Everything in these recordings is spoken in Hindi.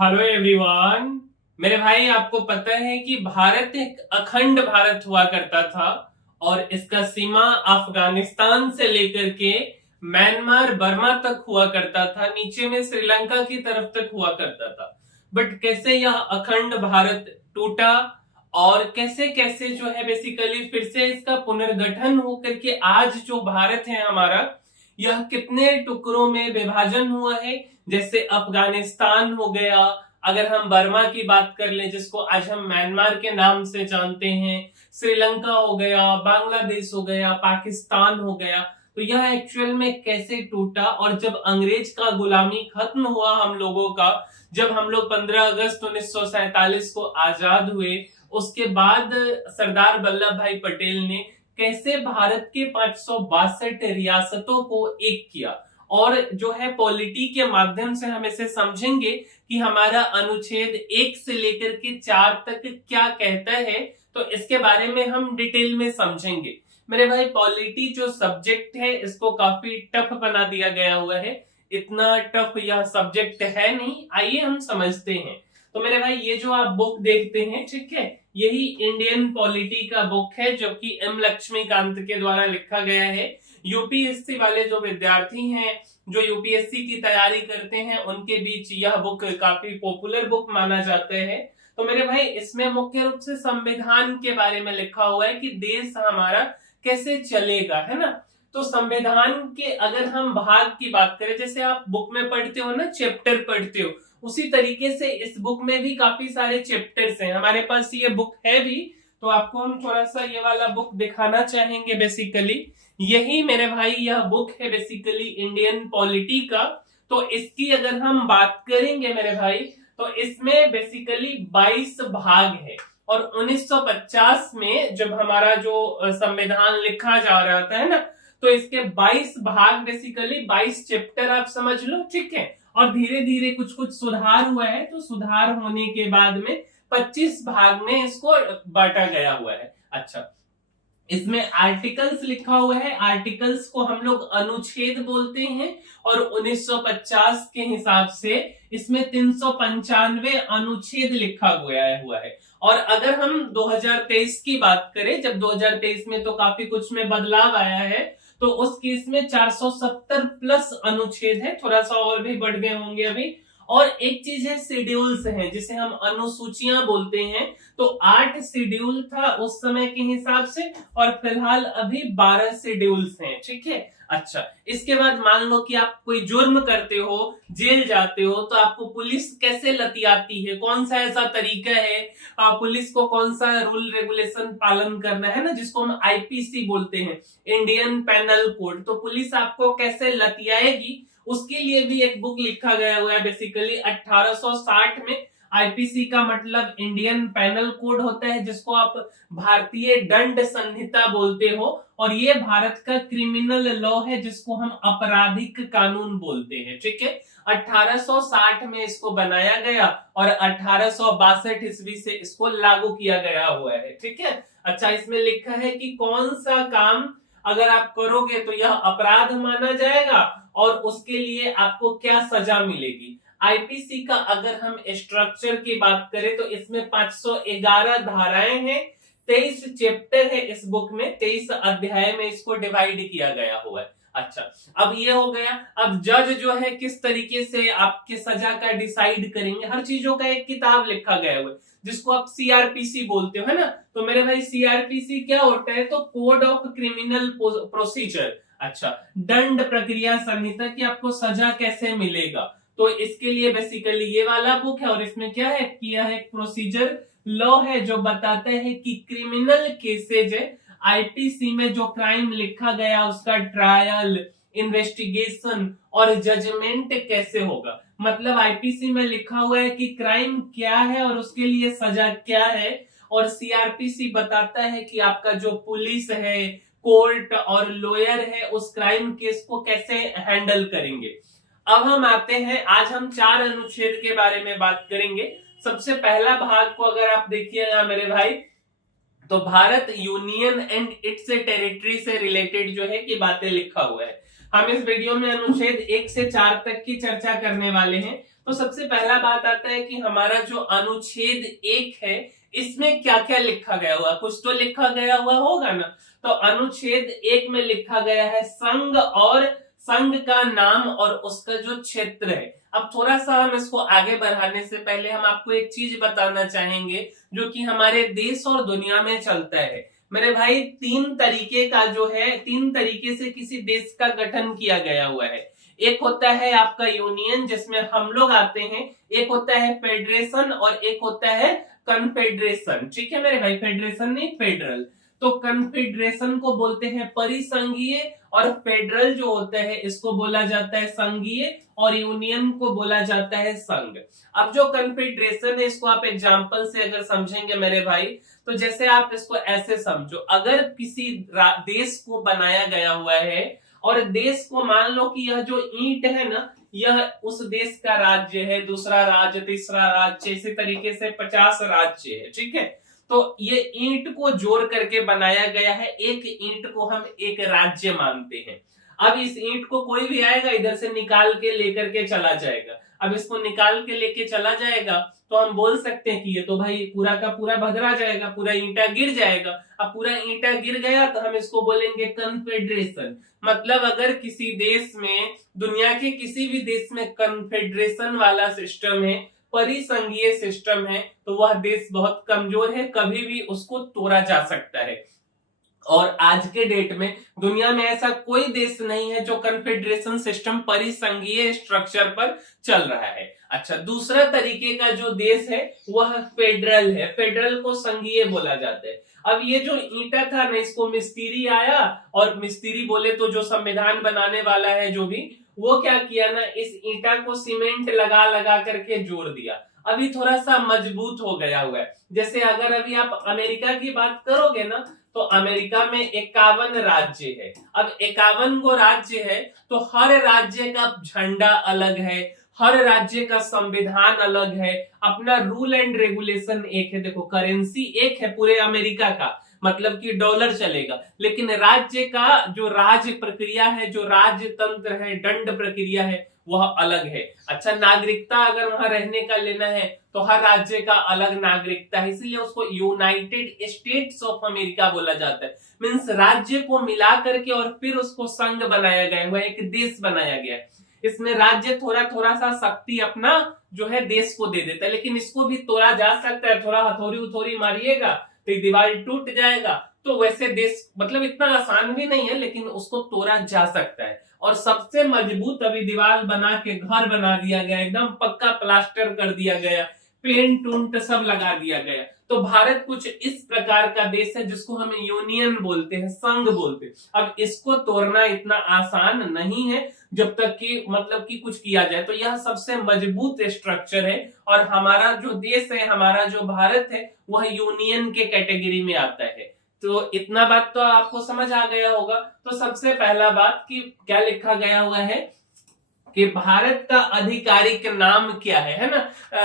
Hello everyone. मेरे भाई आपको पता है कि भारत एक अखंड भारत हुआ करता था और इसका सीमा अफगानिस्तान से लेकर के म्यांमार बर्मा तक हुआ करता था, नीचे में श्रीलंका की तरफ तक हुआ करता था। बट कैसे यह अखंड भारत टूटा और कैसे कैसे जो है बेसिकली फिर से इसका पुनर्गठन होकर के आज जो भारत है हमारा, यह कितने टुकड़ों में विभाजन हुआ है। जैसे अफगानिस्तान हो गया, अगर हम बर्मा की बात कर ले जिसको आज हम म्यांमार के नाम से जानते हैं, श्रीलंका हो गया, बांग्लादेश हो गया, पाकिस्तान हो गया, तो यह एक्चुअल में कैसे टूटा। और जब अंग्रेज का गुलामी खत्म हुआ हम लोगों का, जब हम लोग 15 अगस्त 1947 को आजाद हुए, उसके बाद सरदार वल्लभ भाई पटेल ने कैसे भारत के 562 रियासतों को एक किया। और जो है पॉलिटी के माध्यम से हम इसे समझेंगे कि हमारा अनुच्छेद 1 से लेकर के 4 तक क्या कहता है, तो इसके बारे में हम डिटेल में समझेंगे। मेरे भाई पॉलिटी जो सब्जेक्ट है इसको काफी टफ बना दिया गया हुआ है, इतना टफ यह सब्जेक्ट है नहीं, आइए हम समझते हैं। तो मेरे भाई ये जो आप बुक देखते हैं, ठीक है, यही इंडियन पॉलिटी का बुक है जो कि एम लक्ष्मीकांत के द्वारा लिखा गया है। यूपीएससी वाले जो विद्यार्थी हैं, जो यूपीएससी की तैयारी करते हैं, उनके बीच यह बुक काफी पॉपुलर बुक माना जाता है। तो मेरे भाई इसमें मुख्य रूप से संविधान के बारे में लिखा हुआ है कि देश हमारा कैसे चलेगा, है ना। तो संविधान के अगर हम भाग की बात करें, जैसे आप बुक में पढ़ते हो ना, चैप्टर पढ़ते हो, उसी तरीके से इस बुक में भी काफी सारे चैप्टर्स हैं। हमारे पास ये बुक है भी, तो आपको हम थोड़ा सा ये वाला बुक दिखाना चाहेंगे। बेसिकली यही मेरे भाई यह बुक है बेसिकली इंडियन पॉलिटी का। तो इसकी अगर हम बात करेंगे मेरे भाई, तो इसमें बेसिकली 22 भाग है। और 1950 में जब हमारा जो संविधान लिखा जा रहा था, है ना, तो इसके 22 भाग बेसिकली 22 चैप्टर आप समझ लो, ठीक है। और धीरे धीरे कुछ कुछ सुधार हुआ है, तो सुधार होने के बाद में 25 भाग में इसको बांटा गया हुआ है। अच्छा, इसमें आर्टिकल्स लिखा हुआ है, आर्टिकल्स को हम लोग अनुच्छेद बोलते हैं। और 1950 के हिसाब से इसमें 395 अनुच्छेद लिखा हुआ है। और अगर हम 2023 की बात करें, जब 2023 में तो काफी कुछ में बदलाव आया है, तो उस केस में 470 प्लस अनुच्छेद है, थोड़ा सा और भी बढ़ गए होंगे अभी। और एक चीज है शेड्यूल्स हैं, जिसे हम अनुसूचियां बोलते हैं। तो 8 शेड्यूल था उस समय के हिसाब से, और फिलहाल अभी 12 शेड्यूल्स हैं, ठीक है। अच्छा, इसके बाद मान लो कि आप कोई जुर्म करते हो, जेल जाते हो, तो आपको पुलिस कैसे लतियाती है, कौन सा ऐसा तरीका है, पुलिस को कौन सा रूल रेगुलेशन पालन करना है ना, जिसको हम आईपीसी बोलते हैं, इंडियन पेनल कोड। तो पुलिस आपको कैसे लतियाएगी, उसके लिए भी एक बुक लिखा गया हुआ है बेसिकली 1860 में। आईपीसी का मतलब इंडियन पेनल कोड होता है, जिसको आप भारतीय दंड संहिता बोलते हो। और ये भारत का क्रिमिनल लॉ है, जिसको हम आपराधिक कानून बोलते हैं, ठीक है। 1860 में इसको बनाया गया और 1862 ईस्वी से इसको लागू किया गया हुआ है, ठीक है। अच्छा, इसमें लिखा है कि कौन सा काम अगर आप करोगे तो यह अपराध माना जाएगा और उसके लिए आपको क्या सजा मिलेगी। आईपीसी का अगर हम स्ट्रक्चर की बात करें, तो इसमें 511 धाराएं हैं, 23 चैप्टर है इस बुक में, 23 अध्याय में इसको डिवाइड किया गया हुआ है। अच्छा, अब ये हो गया। अब जज जो है किस तरीके से आपके सजा का डिसाइड करेंगे, हर चीजों का एक किताब लिखा गया हुआ है, जिसको आप सीआरपीसी बोलते हो, है ना। तो मेरे भाई सीआरपीसी क्या होता है, तो कोड ऑफ क्रिमिनल प्रोसीजर। अच्छा, दंड प्रक्रिया संहिता की आपको सजा कैसे मिलेगा, तो इसके लिए बेसिकली ये वाला बुक है। और इसमें क्या है, किया है प्रोसीजर लॉ है, जो बताता है कि क्रिमिनल केसेज है, आईपीसी में जो क्राइम लिखा गया उसका ट्रायल, इन्वेस्टिगेशन और जजमेंट कैसे होगा। मतलब आईपीसी में लिखा हुआ है कि क्राइम क्या है और उसके लिए सजा क्या है, और सीआरपीसी बताता है कि आपका जो पुलिस है, कोर्ट और लॉयर है, उस क्राइम केस को कैसे हैंडल करेंगे। अब हम आते हैं, आज हम 4 अनुच्छेद के बारे में बात करेंगे। सबसे पहला भाग को अगर आप देखिएगा मेरे भाई, तो Bharat union and it's territory से रिलेटेड जो है कि बातें लिखा हुआ है। हम इस वीडियो में अनुच्छेद 1 से 4 तक की चर्चा करने वाले हैं। तो सबसे पहला बात आता है कि हमारा जो अनुच्छेद 1 है इसमें क्या क्या लिखा गया हुआ, कुछ तो लिखा गया हुआ होगा ना। तो अनुच्छेद 1 में लिखा गया है संघ और संघ का नाम और उसका जो क्षेत्र है। अब थोड़ा सा हम इसको आगे बढ़ाने से पहले हम आपको एक चीज बताना चाहेंगे जो कि हमारे देश और दुनिया में चलता है मेरे भाई। तीन तरीके का जो है, तीन तरीके से किसी देश का गठन किया गया हुआ है। एक होता है आपका यूनियन जिसमें हम लोग आते हैं, एक होता है फेडरेशन और एक होता है कन्फेडरेशन। ठीक है मेरे भाई, फेडरेशन नहीं फेडरल। तो कन्फेडरेशन को बोलते हैं परिसंघीय और फेडरल जो होता है इसको बोला जाता है संघीय और यूनियन को बोला जाता है संघ। अब जो कन्फेडरेशन है इसको आप एग्जांपल से अगर समझेंगे मेरे भाई, तो जैसे आप इसको ऐसे समझो, अगर किसी देश को बनाया गया हुआ है और देश को मान लो कि यह जो ईंट है ना यह उस देश का राज्य है, दूसरा राज्य, तीसरा राज्य, इसी तरीके से 50 राज्य है। ठीक है, तो ये ईंट को जोड़ करके बनाया गया है, एक ईंट को हम एक राज्य मानते हैं। अब इस ईंट को कोई भी आएगा इधर से निकाल के लेकर के चला जाएगा। अब इसको निकाल के लेके चला जाएगा तो हम बोल सकते हैं कि ये तो भाई पूरा का पूरा भगरा जाएगा, पूरा ईंटा गिर जाएगा। अब पूरा ईंटा गिर गया तो हम इसको बोलेंगे कन्फेडरेशन। मतलब अगर किसी देश में, दुनिया के किसी भी देश में कन्फेडरेशन वाला सिस्टम है, परिसंघीय सिस्टम है, तो वह देश बहुत कमजोर है, कभी भी उसको तोड़ा जा सकता है। और आज के डेट में दुनिया में ऐसा कोई देश नहीं है जो कन्फेडरेशन सिस्टम परिसंघीय स्ट्रक्चर पर चल रहा है। अच्छा, दूसरा तरीके का जो देश है वह फेडरल है। फेडरल को संघीय बोला जाता है। अब ये जो ईंटा था ना इसको मिस्त्री आया, और मिस्त्री बोले तो जो संविधान बनाने वाला है जो भी, वो क्या किया ना, इस ईंटा को सीमेंट लगा लगा करके जोड़ दिया। अभी थोड़ा सा मजबूत हो गया हुआ है। जैसे अगर अभी आप अमेरिका की बात करोगे ना तो अमेरिका में 51 राज्य है। अब 51 गो राज्य है तो हर राज्य का झंडा अलग है, हर राज्य का संविधान अलग है, अपना रूल एंड रेगुलेशन एक है। देखो करेंसी एक है पूरे अमेरिका का, मतलब कि डॉलर चलेगा, लेकिन राज्य का जो राज्य प्रक्रिया है, जो राज्य तंत्र है, दंड प्रक्रिया है, वह अलग है। अच्छा, नागरिकता अगर वहां रहने का लेना है तो हर राज्य का अलग नागरिकता है, इसलिए उसको यूनाइटेड स्टेट्स ऑफ अमेरिका बोला जाता है। मीन्स राज्य को मिला करके और फिर उसको संघ बनाया गया, वह एक देश बनाया गया। इसमें राज्य थोड़ा थोड़ा सा शक्ति अपना जो है देश को दे देता है, लेकिन इसको भी तोड़ा जा सकता है। थोड़ा हथौड़ी उथौड़ी मारिएगा तो दीवार टूट जाएगा। तो वैसे देश मतलब इतना आसान भी नहीं है, लेकिन उसको तोड़ा जा सकता है। और सबसे मजबूत अभी दीवार बना के घर बना दिया गया, एकदम पक्का प्लास्टर कर दिया गया, पेंट उंट सब लगा दिया गया। तो भारत कुछ इस प्रकार का देश है जिसको हम यूनियन बोलते हैं, संघ बोलते हैं। अब इसको तोड़ना इतना आसान नहीं है जब तक कि मतलब कि कुछ किया जाए। तो यह सबसे मजबूत स्ट्रक्चर है और हमारा जो देश है, हमारा जो भारत है, वह यूनियन के कैटेगरी में आता है। तो इतना बात तो आपको समझ आ गया होगा। तो सबसे पहला बात कि क्या लिखा गया हुआ है कि भारत का आधिकारिक नाम क्या है ना।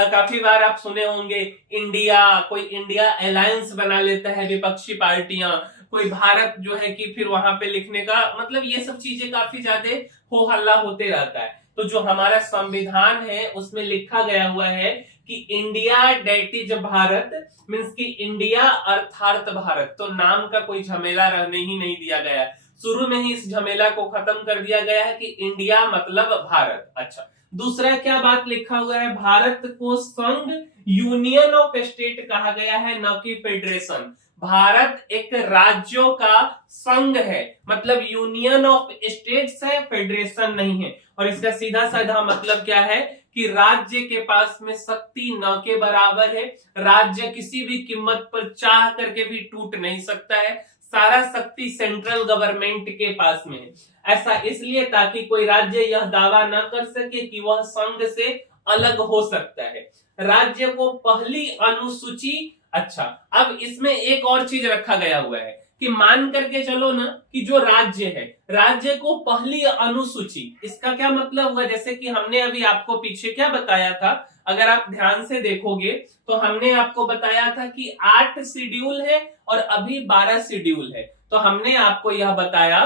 काफी बार आप सुने होंगे इंडिया, कोई इंडिया अलायंस बना लेता है विपक्षी पार्टियां, कोई भारत जो है कि फिर वहां पे लिखने का मतलब ये सब चीजें काफी ज्यादा हो हल्ला होते रहता है। तो जो हमारा संविधान है उसमें लिखा गया हुआ है कि India that is Bharat, means कि इंडिया अर्थात भारत। तो नाम का कोई झमेला रहने ही नहीं दिया गया है, शुरू में ही इस झमेला को खत्म कर दिया गया है कि इंडिया मतलब भारत। अच्छा, दूसरा क्या बात लिखा हुआ है, भारत को संघ यूनियन ऑफ स्टेट कहा गया है, न कि फेडरेशन। भारत एक राज्यों का संघ है, मतलब यूनियन ऑफ स्टेट्स है, फेडरेशन नहीं है। और इसका सीधा साधा मतलब क्या है कि राज्य के पास में शक्ति न के बराबर है। राज्य किसी भी कीमत पर चाह करके भी टूट नहीं सकता है, सारा शक्ति सेंट्रल गवर्नमेंट के पास में है। ऐसा इसलिए ताकि कोई राज्य यह दावा न कर सके कि वह संघ से अलग हो सकता है। राज्य को पहली अनुसूची, अच्छा अब इसमें एक और चीज रखा गया हुआ है कि मान करके चलो ना कि जो राज्य है, राज्य को पहली अनुसूची, इसका क्या मतलब हुआ, जैसे कि हमने अभी आपको पीछे क्या बताया था, अगर आप ध्यान से देखोगे तो हमने आपको बताया था कि 8 शेड्यूल है और अभी 12 शेड्यूल है। तो हमने आपको यह बताया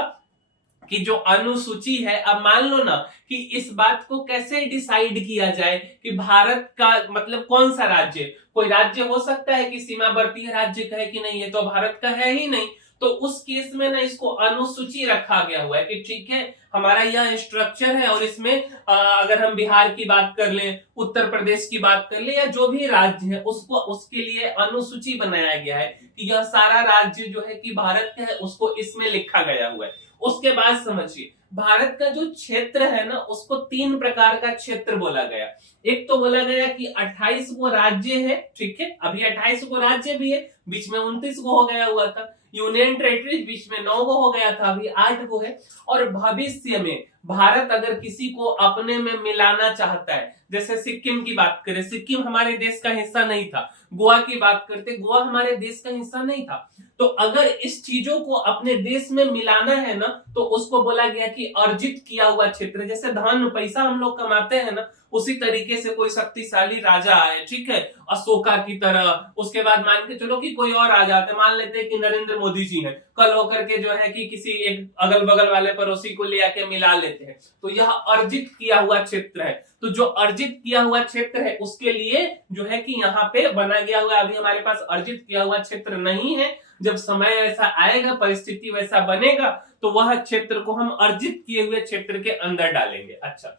कि जो अनुसूची है, अब मान लो ना कि इस बात को कैसे डिसाइड किया जाए कि भारत का मतलब कौन सा राज्य, कोई राज्य हो सकता है कि सीमावर्ती राज्य का है कि नहीं है, तो भारत का है ही नहीं। तो उस केस में ना इसको अनुसूची रखा गया हुआ है कि ठीक है हमारा यह स्ट्रक्चर है और इसमें अगर हम बिहार की बात कर लें, उत्तर प्रदेश की बात कर लें, या जो भी राज्य है उसको उसके लिए अनुसूची बनाया गया है कि यह सारा राज्य जो है कि भारत का है, उसको इसमें लिखा गया हुआ है। उसके बाद समझिए भारत का जो क्षेत्र है ना उसको 3 प्रकार का क्षेत्र बोला गया। एक तो बोला गया कि 28 गो राज्य है, ठीक है, अभी 28 गो राज्य भी है, बीच में 29 गो हो गया हुआ था। यूनियन टेरिटरीज बीच में 9 गो हो गया था, अभी 8 गो है। और भविष्य में भारत अगर किसी को अपने में मिलाना चाहता है, जैसे सिक्किम की बात करें, सिक्किम हमारे देश का हिस्सा नहीं था। गोवा की बात करते, गोवा हमारे देश का हिस्सा नहीं था। तो अगर इस चीजों को अपने देश में मिलाना है ना तो उसको बोला गया कि अर्जित किया हुआ क्षेत्र। जैसे धन पैसा हम लोग कमाते हैं ना, उसी तरीके से कोई शक्तिशाली राजा आए, ठीक है, अशोका की तरह, उसके बाद मान के चलो कि कोई और आ जाते, मान लेते हैं कि नरेंद्र मोदी जी हैं, कल होकर के जो है कि किसी एक अगल बगल वाले पड़ोसी को ले आके मिला लेते हैं। तो यह अर्जित किया हुआ क्षेत्र है। तो जो अर्जित किया हुआ क्षेत्र है उसके लिए जो है कि यहाँ पे बना गया हुआ, अभी हमारे पास अर्जित किया हुआ क्षेत्र नहीं है। जब समय ऐसा आएगा, परिस्थिति वैसा बनेगा, तो वह क्षेत्र को हम अर्जित किए हुए क्षेत्र के अंदर डालेंगे। अच्छा,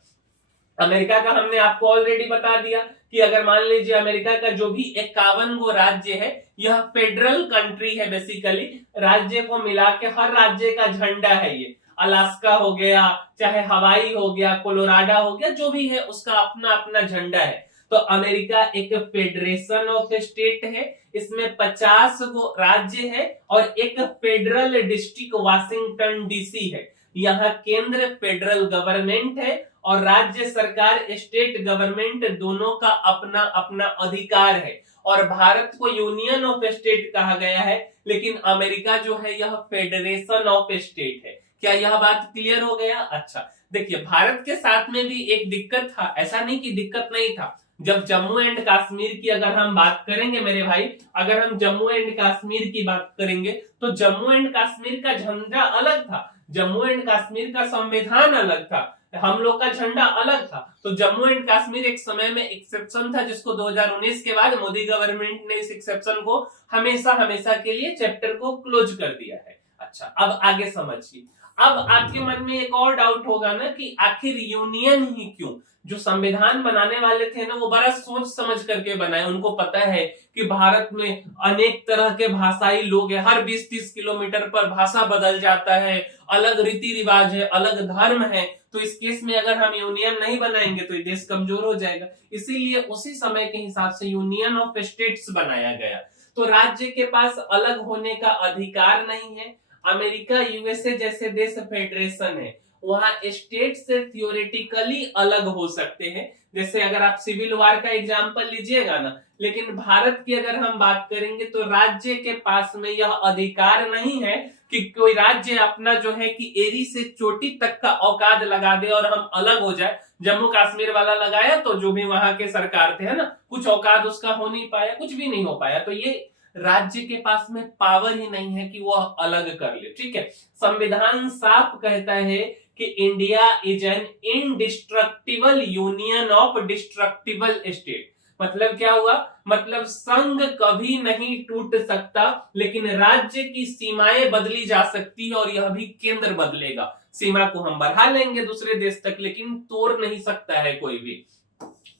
अमेरिका का हमने आपको ऑलरेडी बता दिया कि अगर मान लीजिए अमेरिका का जो भी 51 गो राज्य है, यह फेडरल कंट्री है। बेसिकली राज्य को मिला के हर राज्य का झंडा है ये। अलास्का हो गया, चाहे हवाई हो गया, कोलोराडो हो गया, जो भी है उसका अपना अपना झंडा है। तो अमेरिका एक फेडरेशन ऑफ स्टेट है, इसमें 50 गो राज्य है और एक फेडरल डिस्ट्रिक्ट वाशिंगटन डीसी है। यहाँ केंद्र फेडरल गवर्नमेंट है और राज्य सरकार स्टेट गवर्नमेंट दोनों का अपना अपना अधिकार है। और भारत को यूनियन ऑफ स्टेट कहा गया है, लेकिन अमेरिका जो है यह फेडरेशन ऑफ स्टेट है। क्या यह बात क्लियर हो गया? अच्छा, देखिए भारत के साथ में भी एक दिक्कत था, ऐसा नहीं कि दिक्कत नहीं था। जब जम्मू एंड कश्मीर की अगर हम बात करेंगे मेरे भाई, अगर हम जम्मू एंड कश्मीर की बात करेंगे तो जम्मू एंड कश्मीर का झंडा अलग था, जम्मू एंड कश्मीर का संविधान अलग था, हम लोग का झंडा अलग था। तो जम्मू एंड कश्मीर एक समय में एक्सेप्शन था, जिसको 2019 के बाद मोदी गवर्नमेंट ने इस एक्सेप्शन को हमेशा हमेशा के लिए चैप्टर को क्लोज कर दिया है। अच्छा, अब आगे समझिए। अब आपके मन में एक और डाउट होगा ना कि आखिर यूनियन ही क्यों? जो संविधान बनाने वाले थे ना वो बड़ा सोच समझ करके बनाए। उनको पता है कि भारत में अनेक तरह के भाषाई लोग हैं, हर 20-30 किलोमीटर पर भाषा बदल जाता है, अलग रीति रिवाज है, अलग धर्म है। तो इस केस में अगर हम यूनियन नहीं बनाएंगे तो ये देश कमजोर हो जाएगा। इसीलिए उसी समय के हिसाब से यूनियन ऑफ स्टेट्स बनाया गया। तो राज्य के पास अलग होने का अधिकार नहीं है। अमेरिका, यूएसए जैसे देश फेडरेशन है, वहां स्टेट से थियोरेटिकली अलग हो सकते हैं। जैसे अगर आप सिविल वॉर का एग्जांपल लीजिएगा ना, लेकिन भारत की अगर हम बात करेंगे तो राज्य के पास में यह अधिकार नहीं है कि कोई राज्य अपना जो है कि एरी से चोटी तक का औकात लगा दे और हम अलग हो जाए। जम्मू कश्मीर वाला लगाया तो जो भी वहां के सरकार थे है ना, कुछ औकात उसका हो नहीं पाया, कुछ भी नहीं हो पाया। तो ये राज्य के पास में पावर ही नहीं है कि वह अलग कर ले। ठीक है, संविधान साफ कहता है कि India is an indestructible union of destructible state. मतलब क्या हुआ? मतलब संघ कभी नहीं टूट सकता, लेकिन राज्य की सीमाएं बदली जा सकती है और यह भी केंद्र बदलेगा। सीमा को हम बढ़ा लेंगे दूसरे देश तक, लेकिन तोड़ नहीं सकता है कोई भी।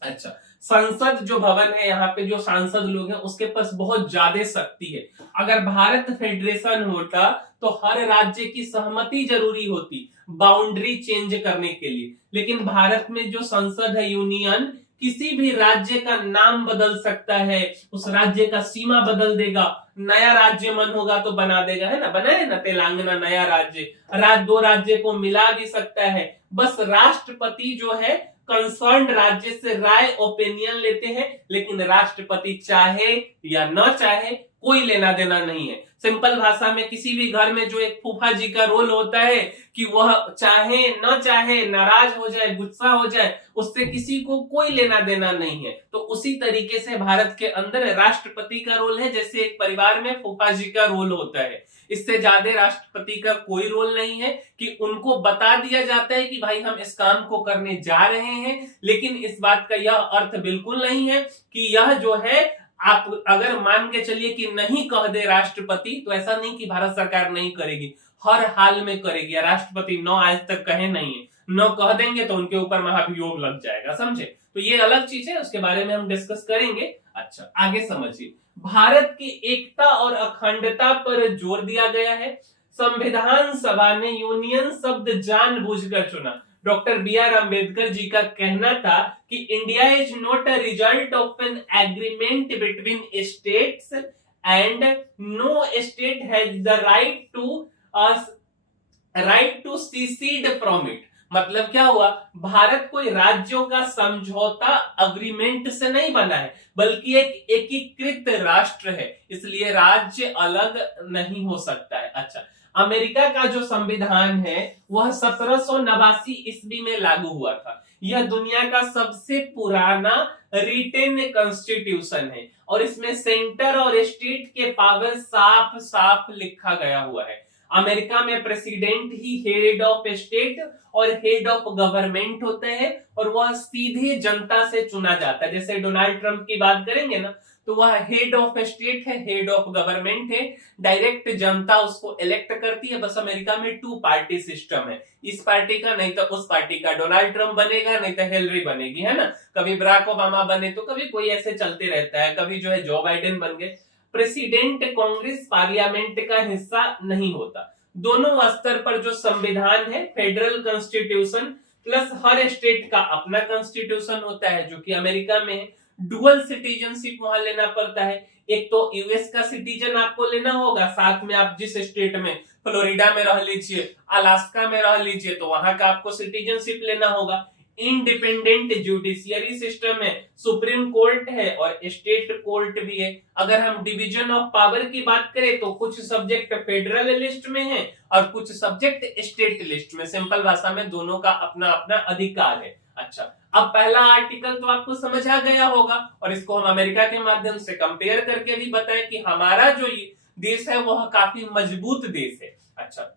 अच्छा, संसद जो भवन है, यहाँ पे जो सांसद लोग हैं उसके पास बहुत ज्यादा शक्ति है। अगर भारत फेडरेशन होता तो हर राज्य की सहमति जरूरी होती बाउंड्री चेंज करने के लिए, लेकिन भारत में जो संसद है यूनियन, किसी भी राज्य का नाम बदल सकता है, उस राज्य का सीमा बदल देगा, नया राज्य मन होगा तो बना देगा, है ना, बनाए ना तेलंगाना नया राज्य, दो राज्य को मिला भी सकता है। बस राष्ट्रपति जो है कंसर्न राज्य से राय ओपिनियन लेते हैं, लेकिन राष्ट्रपति चाहे या न चाहे कोई लेना देना नहीं है। सिंपल भाषा में किसी भी घर में जो एक फूफा जी का रोल होता है कि वह चाहे न चाहे, नाराज हो जाए, गुस्सा हो जाए, उससे किसी को कोई लेना देना नहीं है। तो उसी तरीके से भारत के अंदर राष्ट्रपति का रोल है, जैसे एक परिवार में फूफा जी का रोल होता है। इससे ज्यादा राष्ट्रपति का कोई रोल नहीं है कि उनको बता दिया जाता है कि भाई हम इस काम को करने जा रहे हैं, लेकिन इस बात का यह अर्थ बिल्कुल नहीं है कि यह जो है, आप अगर मान के चलिए कि नहीं कह दे राष्ट्रपति, तो ऐसा नहीं कि भारत सरकार नहीं करेगी, हर हाल में करेगी। राष्ट्रपति नो आज तक कहे नहीं है, नो कह देंगे तो उनके ऊपर महाभियोग लग जाएगा, समझे। तो ये अलग चीज है, उसके बारे में हम डिस्कस करेंगे। अच्छा, आगे समझिए। भारत की एकता और अखंडता पर जोर दिया गया है। संविधान सभा ने यूनियन शब्द जानबूझकर चुना। Doctor B R Ambedkar ji का कहना था कि India is not a result of an agreement between states and no state has the right to secede from it. मतलब क्या हुआ, भारत कोई राज्यों का समझौता अग्रीमेंट से नहीं बना है, बल्कि एक एकीकृत राष्ट्र है, इसलिए राज्य अलग नहीं हो सकता है। अच्छा, अमेरिका का जो संविधान है वह 1789 ईस्वी में लागू हुआ था। यह दुनिया का सबसे पुराना रिटेन कॉन्स्टिट्यूशन है और इसमें सेंटर और स्टेट के पावर साफ साफ लिखा गया हुआ है। अमेरिका में president he head of state और हेड ऑफ गवर्नमेंट होते हैं और वह सीधे जनता से चुना जाता है। जैसे डोनाल्ड ट्रंप की बात करेंगे ना, तो वह हेड ऑफ स्टेट है, हेड ऑफ गवर्नमेंट है, डायरेक्ट जनता उसको इलेक्ट करती है। बस अमेरिका में 2 पार्टी सिस्टम है, इस पार्टी का नहीं तो उस पार्टी का। डोनाल्ड ट्रंप बनेगा नहीं तो हिलरी बनेगी, है ना। कभी बराक ओबामा बने तो कभी कोई, ऐसे चलते रहता है। कभी जो है जो बाइडेन बन गए। प्रेसिडेंट कांग्रेस पार्लियामेंट का हिस्सा नहीं होता। दोनों स्तर पर जो संविधान है, फेडरल कॉन्स्टिट्यूशन प्लस हर स्टेट का अपना कॉन्स्टिट्यूशन होता है, जो कि अमेरिका में है। डुअल सिटीजनशिप वहां लेना पड़ता है। एक तो यूएस का सिटीजन आपको लेना होगा, साथ में आप जिस स्टेट में, फ्लोरिडा में रह लीजिए, अलास्का में रह लीजिए, तो वहां का आपको सिटीजनशिप लेना होगा। इंडिपेंडेंट जुडिशियरी सिस्टम है, सुप्रीम कोर्ट है और स्टेट कोर्ट भी है। अगर हम डिवीजन ऑफ पावर की बात करें तो कुछ सब्जेक्ट फेडरल लिस्ट में है और कुछ सब्जेक्ट स्टेट लिस्ट में। सिंपल भाषा में दोनों का अपना अपना अधिकार है। अच्छा, अब पहला आर्टिकल तो आपको समझ आ गया होगा और इसको हम अमेरिका के माध्यम से कंपेयर करके भी बताएं कि हमारा जो देश है वह काफी मजबूत देश है। अच्छा,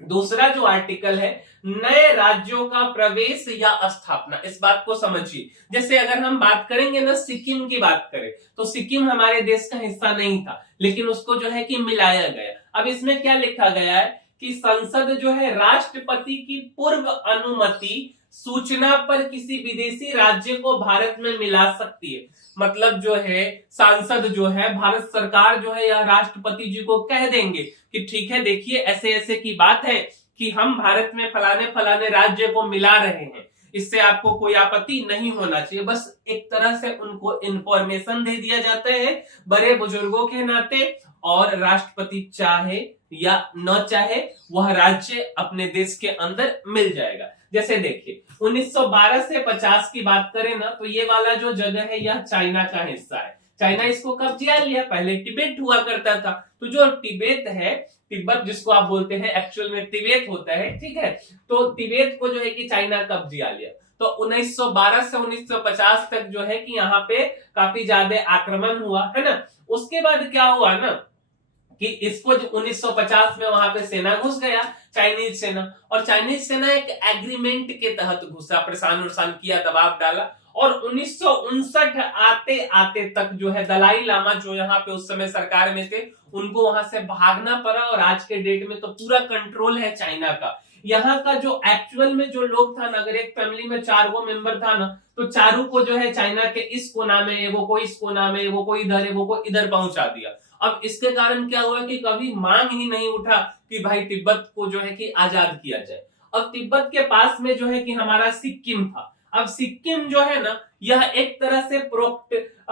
दूसरा जो आर्टिकल है, नए राज्यों का प्रवेश या स्थापना, इस बात को समझिए। जैसे अगर हम बात करेंगे ना, सिक्किम की बात करें तो सिक्किम हमारे देश का हिस्सा नहीं था, लेकिन उसको जो है कि मिलाया गया। अब इसमें क्या लिखा गया है कि संसद जो है राष्ट्रपति की पूर्व अनुमति सूचना पर किसी विदेशी राज्य को भारत में मिला सकती है। मतलब जो है सांसद जो है, भारत सरकार जो है या राष्ट्रपति जी को कह देंगे कि ठीक है, देखिए ऐसे ऐसे की बात है कि हम भारत में फलाने फलाने राज्य को मिला रहे हैं, इससे आपको कोई आपत्ति नहीं होना चाहिए। बस एक तरह से उनको इंफॉर्मेशन दे दिया जाता है बड़े बुजुर्गों के नाते, और राष्ट्रपति चाहे या न चाहे वह राज्य अपने देश के अंदर मिल जाएगा। जैसे देखिए 1912 से 50 की बात करें ना, तो ये वाला जो जगह है यह चाइना का हिस्सा है। चाइना इसको कब्जा लिया, पहले तिब्बत हुआ करता था। तो जो तिब्बत है, तिब्बत जिसको आप बोलते हैं, एक्चुअल में तिब्बत होता है, ठीक है। तो तिब्बत को जो है कि चाइना कब्जा लिया। तो 1912 से 1950 तक जो है कि यहाँ पे काफी ज्यादा आक्रमण हुआ, है ना। उसके बाद क्या हुआ ना कि इसको 1950 में वहां पे सेना घुस गया, चाइनीज सेना, और चाइनीज सेना एक एग्रीमेंट के तहत घुसा, परेशान किया, दबाव डाला, और 1959 आते आते तक जो है दलाई लामा जो यहाँ पे उस समय सरकार में थे, उनको वहां से भागना पड़ा, और आज के डेट में तो पूरा कंट्रोल है चाइना का। यहाँ का जो एक्चुअल में जो लोग था ना, अगर एक फैमिली में 4 मेंबर था ना, तो चारों को जो है चाइना के इस कोना में, एगो को इस कोना में, एगो को इधर, एगो को इधर पहुंचा दिया। अब इसके कारण क्या हुआ कि कभी मांग ही नहीं उठा कि भाई तिब्बत को जो है कि आजाद किया जाए। अब तिब्बत के पास में जो है कि हमारा सिक्किम था। अब सिक्किम जो है ना, यह एक तरह से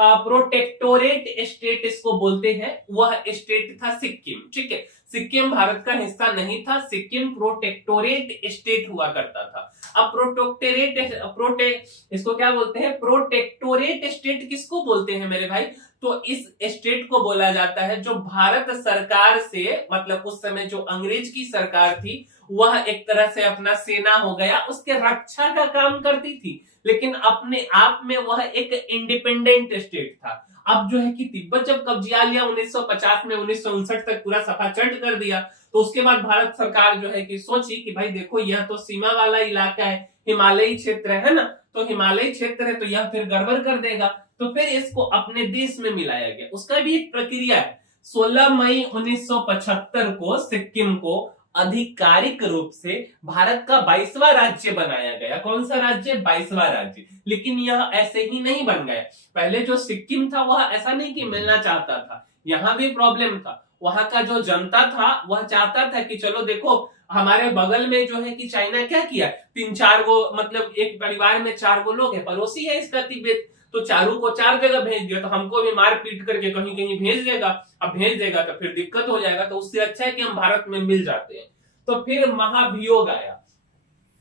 प्रोटेक्टोरेट स्टेट इसको बोलते हैं, वह स्टेट था सिक्किम। ठीक है, सिक्किम भारत का हिस्सा नहीं था, सिक्किम प्रोटेक्टोरेट स्टेट हुआ करता था। अब इसको क्या बोलते हैं, प्रोटेक्टोरेट स्टेट किसको बोलते हैं मेरे भाई, तो इस स्टेट को बोला जाता है जो भारत सरकार से, मतलब उस समय जो अंग्रेज की सरकार थी वह एक तरह से अपना सेना हो गया उसके रक्षा का काम करती थी, लेकिन अपने आप में वह एक इंडिपेंडेंट स्टेट था। अब जो है कि तिब्बत जब कब्जा लिया 1950 में, 1959 तक पूरा सफाचट कर दिया, तो उसके बाद भारत सरकार जो है कि सोची कि भाई देखो यह तो सीमा वाला इलाका है, हिमालयी क्षेत्र है ना, तो हिमालयी क्षेत्र है तो यह फिर गड़बड़ कर देगा, तो फिर इसको अपने देश में मिलाया गया। उसका भी एक प्रक्रिया है। 16 मई 1975 को सिक्किम को आधिकारिक रूप से भारत का 22वां राज्य बनाया गया। कौन सा राज्य, 22वां राज्य। लेकिन यह ऐसे ही नहीं बन गया, पहले जो सिक्किम था वह ऐसा नहीं कि मिलना चाहता था, यहां भी प्रॉब्लम था। वहां का जो जनता था वह चाहता था कि चलो देखो हमारे बगल में जो है कि चाइना क्या किया, 3-4 गो, मतलब एक परिवार में 4 गो लोग है, पड़ोसी है इसका तिब्बत, तो चारों को 4 जगह भेज दिया, तो हमको भी मार पीट करके कहीं कहीं भेज देगा। अब भेज देगा तो फिर दिक्कत हो जाएगा, तो उससे अच्छा है कि हम भारत में मिल जाते हैं। तो फिर महाभियोग आया।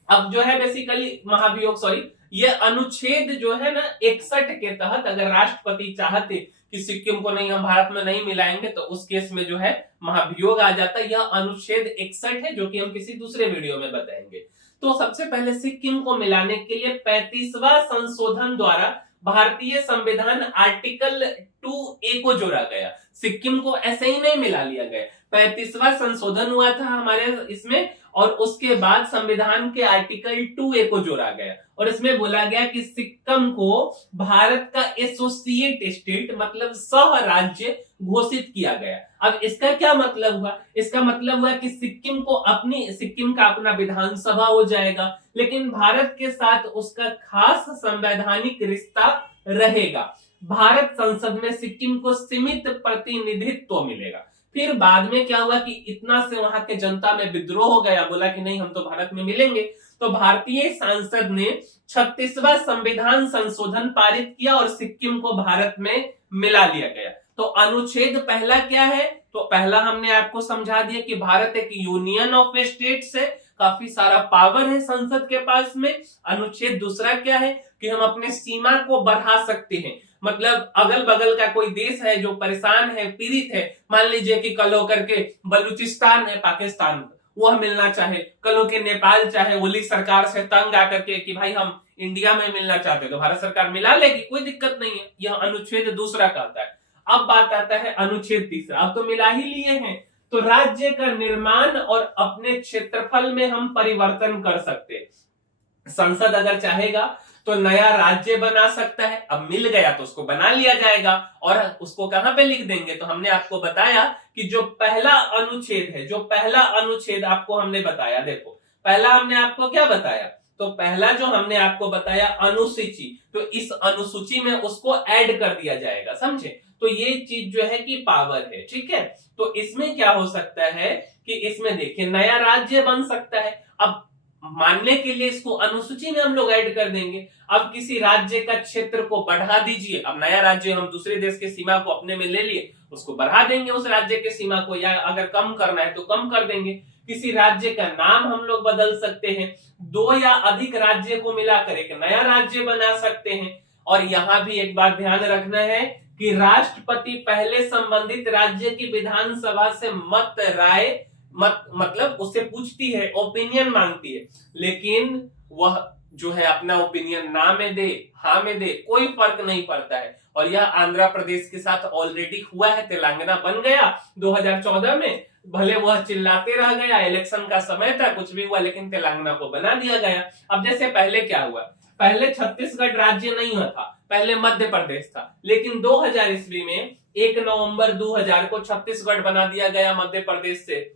अब जो है बेसिकली महाभियोग, सॉरी, ये अनुच्छेद जो है ना 61 के तहत अगर राष्ट्रपति चाहते कि सिक्किम को नहीं हम भारत में नहीं मिलाएंगे, तो उस केस में जो है महाभियोग आ जाता है। यह अनुच्छेद 61 है जो कि हम किसी दूसरे वीडियो में बताएंगे। तो सबसे पहले सिक्किम को मिलाने के लिए 35वां संशोधन द्वारा भारतीय संविधान आर्टिकल 2A को जोड़ा गया। सिक्किम को ऐसे ही नहीं मिला लिया गया, 35वां संशोधन हुआ था हमारे इसमें, और उसके बाद संविधान के आर्टिकल 2A को जोड़ा गया, और इसमें बोला गया कि सिक्किम को भारत का एसोसिएट स्टेट, मतलब सह राज्य घोषित किया गया। अब इसका क्या मतलब हुआ, इसका मतलब हुआ कि सिक्किम का अपना विधानसभा हो जाएगा, लेकिन भारत के साथ उसका खास संवैधानिक रिश्ता रहेगा। भारत संसद में सिक्किम को सीमित प्रतिनिधित्व मिलेगा। फिर बाद में क्या हुआ कि इतना से वहां के जनता में विद्रोह हो गया, बोला कि नहीं हम तो भारत में मिलेंगे, तो भारतीय संसद ने 36वां संविधान संशोधन पारित किया और सिक्किम को भारत में मिला लिया गया। तो अनुच्छेद पहला क्या है, तो पहला हमने आपको समझा दिया कि भारत एक यूनियन ऑफ स्टेट्स है, काफी सारा पावर है संसद के पास में। अनुच्छेद दूसरा क्या है कि हम अपने सीमा को बढ़ा सकते हैं, मतलब अगल बगल का कोई देश है जो परेशान है, पीड़ित है, मान लीजिए कि कल होकर के बलूचिस्तान है पाकिस्तान, वह मिलना चाहे, कल होकर नेपाल चाहे ओली सरकार से तंग आकर के कि भाई हम इंडिया में मिलना चाहते हैं, तो भारत सरकार मिला लेगी, कोई दिक्कत नहीं है। यह अनुच्छेद दूसरा कहता है। अब बात आता है अनुच्छेद तीसरा। अब तो मिला ही लिए हैं, तो राज्य का निर्माण और अपने क्षेत्रफल में हम परिवर्तन कर सकते हैं। संसद अगर चाहेगा तो नया राज्य बना सकता है। अब मिल गया तो उसको बना लिया जाएगा, और उसको कहां पे लिख देंगे, तो हमने आपको बताया कि जो पहला अनुच्छेद है, जो पहला अनुच्छेद आपको हमने बताया, देखो पहला हमने आपको क्या बताया, तो पहला जो हमने आपको बताया अनुसूची, तो इस अनुसूची में उसको ऐड कर दिया जाएगा, समझे। तो ये चीज जो है कि पावर है, ठीक है। तो इसमें क्या हो सकता है कि इसमें देखिए नया राज्य बन सकता है। अब मानने के लिए इसको अनुसूची में हम लोग ऐड कर देंगे। अब किसी राज्य का क्षेत्र को बढ़ा दीजिए, अब नया राज्य हम दूसरे देश के सीमा को अपने में ले लिए, उसको बढ़ा देंगे उस राज्य के सीमा को, या अगर कम करना है तो कम कर देंगे। किसी राज्य का नाम हम लोग बदल सकते हैं, 2 या अधिक राज्य को मिलाकर एक नया राज्य बना सकते हैं। और यहाँ भी एक बात ध्यान रखना है कि राष्ट्रपति पहले संबंधित राज्य की विधानसभा से मतलब उससे पूछती है, ओपिनियन मांगती है, लेकिन वह जो है अपना ओपिनियन ना में दे हाँ में दे, कोई फर्क नहीं पड़ता है। और यह आंध्र प्रदेश के साथ ऑलरेडी हुआ है, तेलंगाना बन गया 2014 में, भले वह चिल्लाते रह गया, इलेक्शन का समय था, कुछ भी हुआ, लेकिन तेलंगाना को बना दिया गया। अब जैसे पहले क्या हुआ, पहले छत्तीसगढ़ राज्य नहीं हुआ था, पहले मध्य प्रदेश था, लेकिन 2000 ईस्वी में 1 नवंबर 2000 को छत्तीसगढ़ बना दिया गया मध्य प्रदेश से।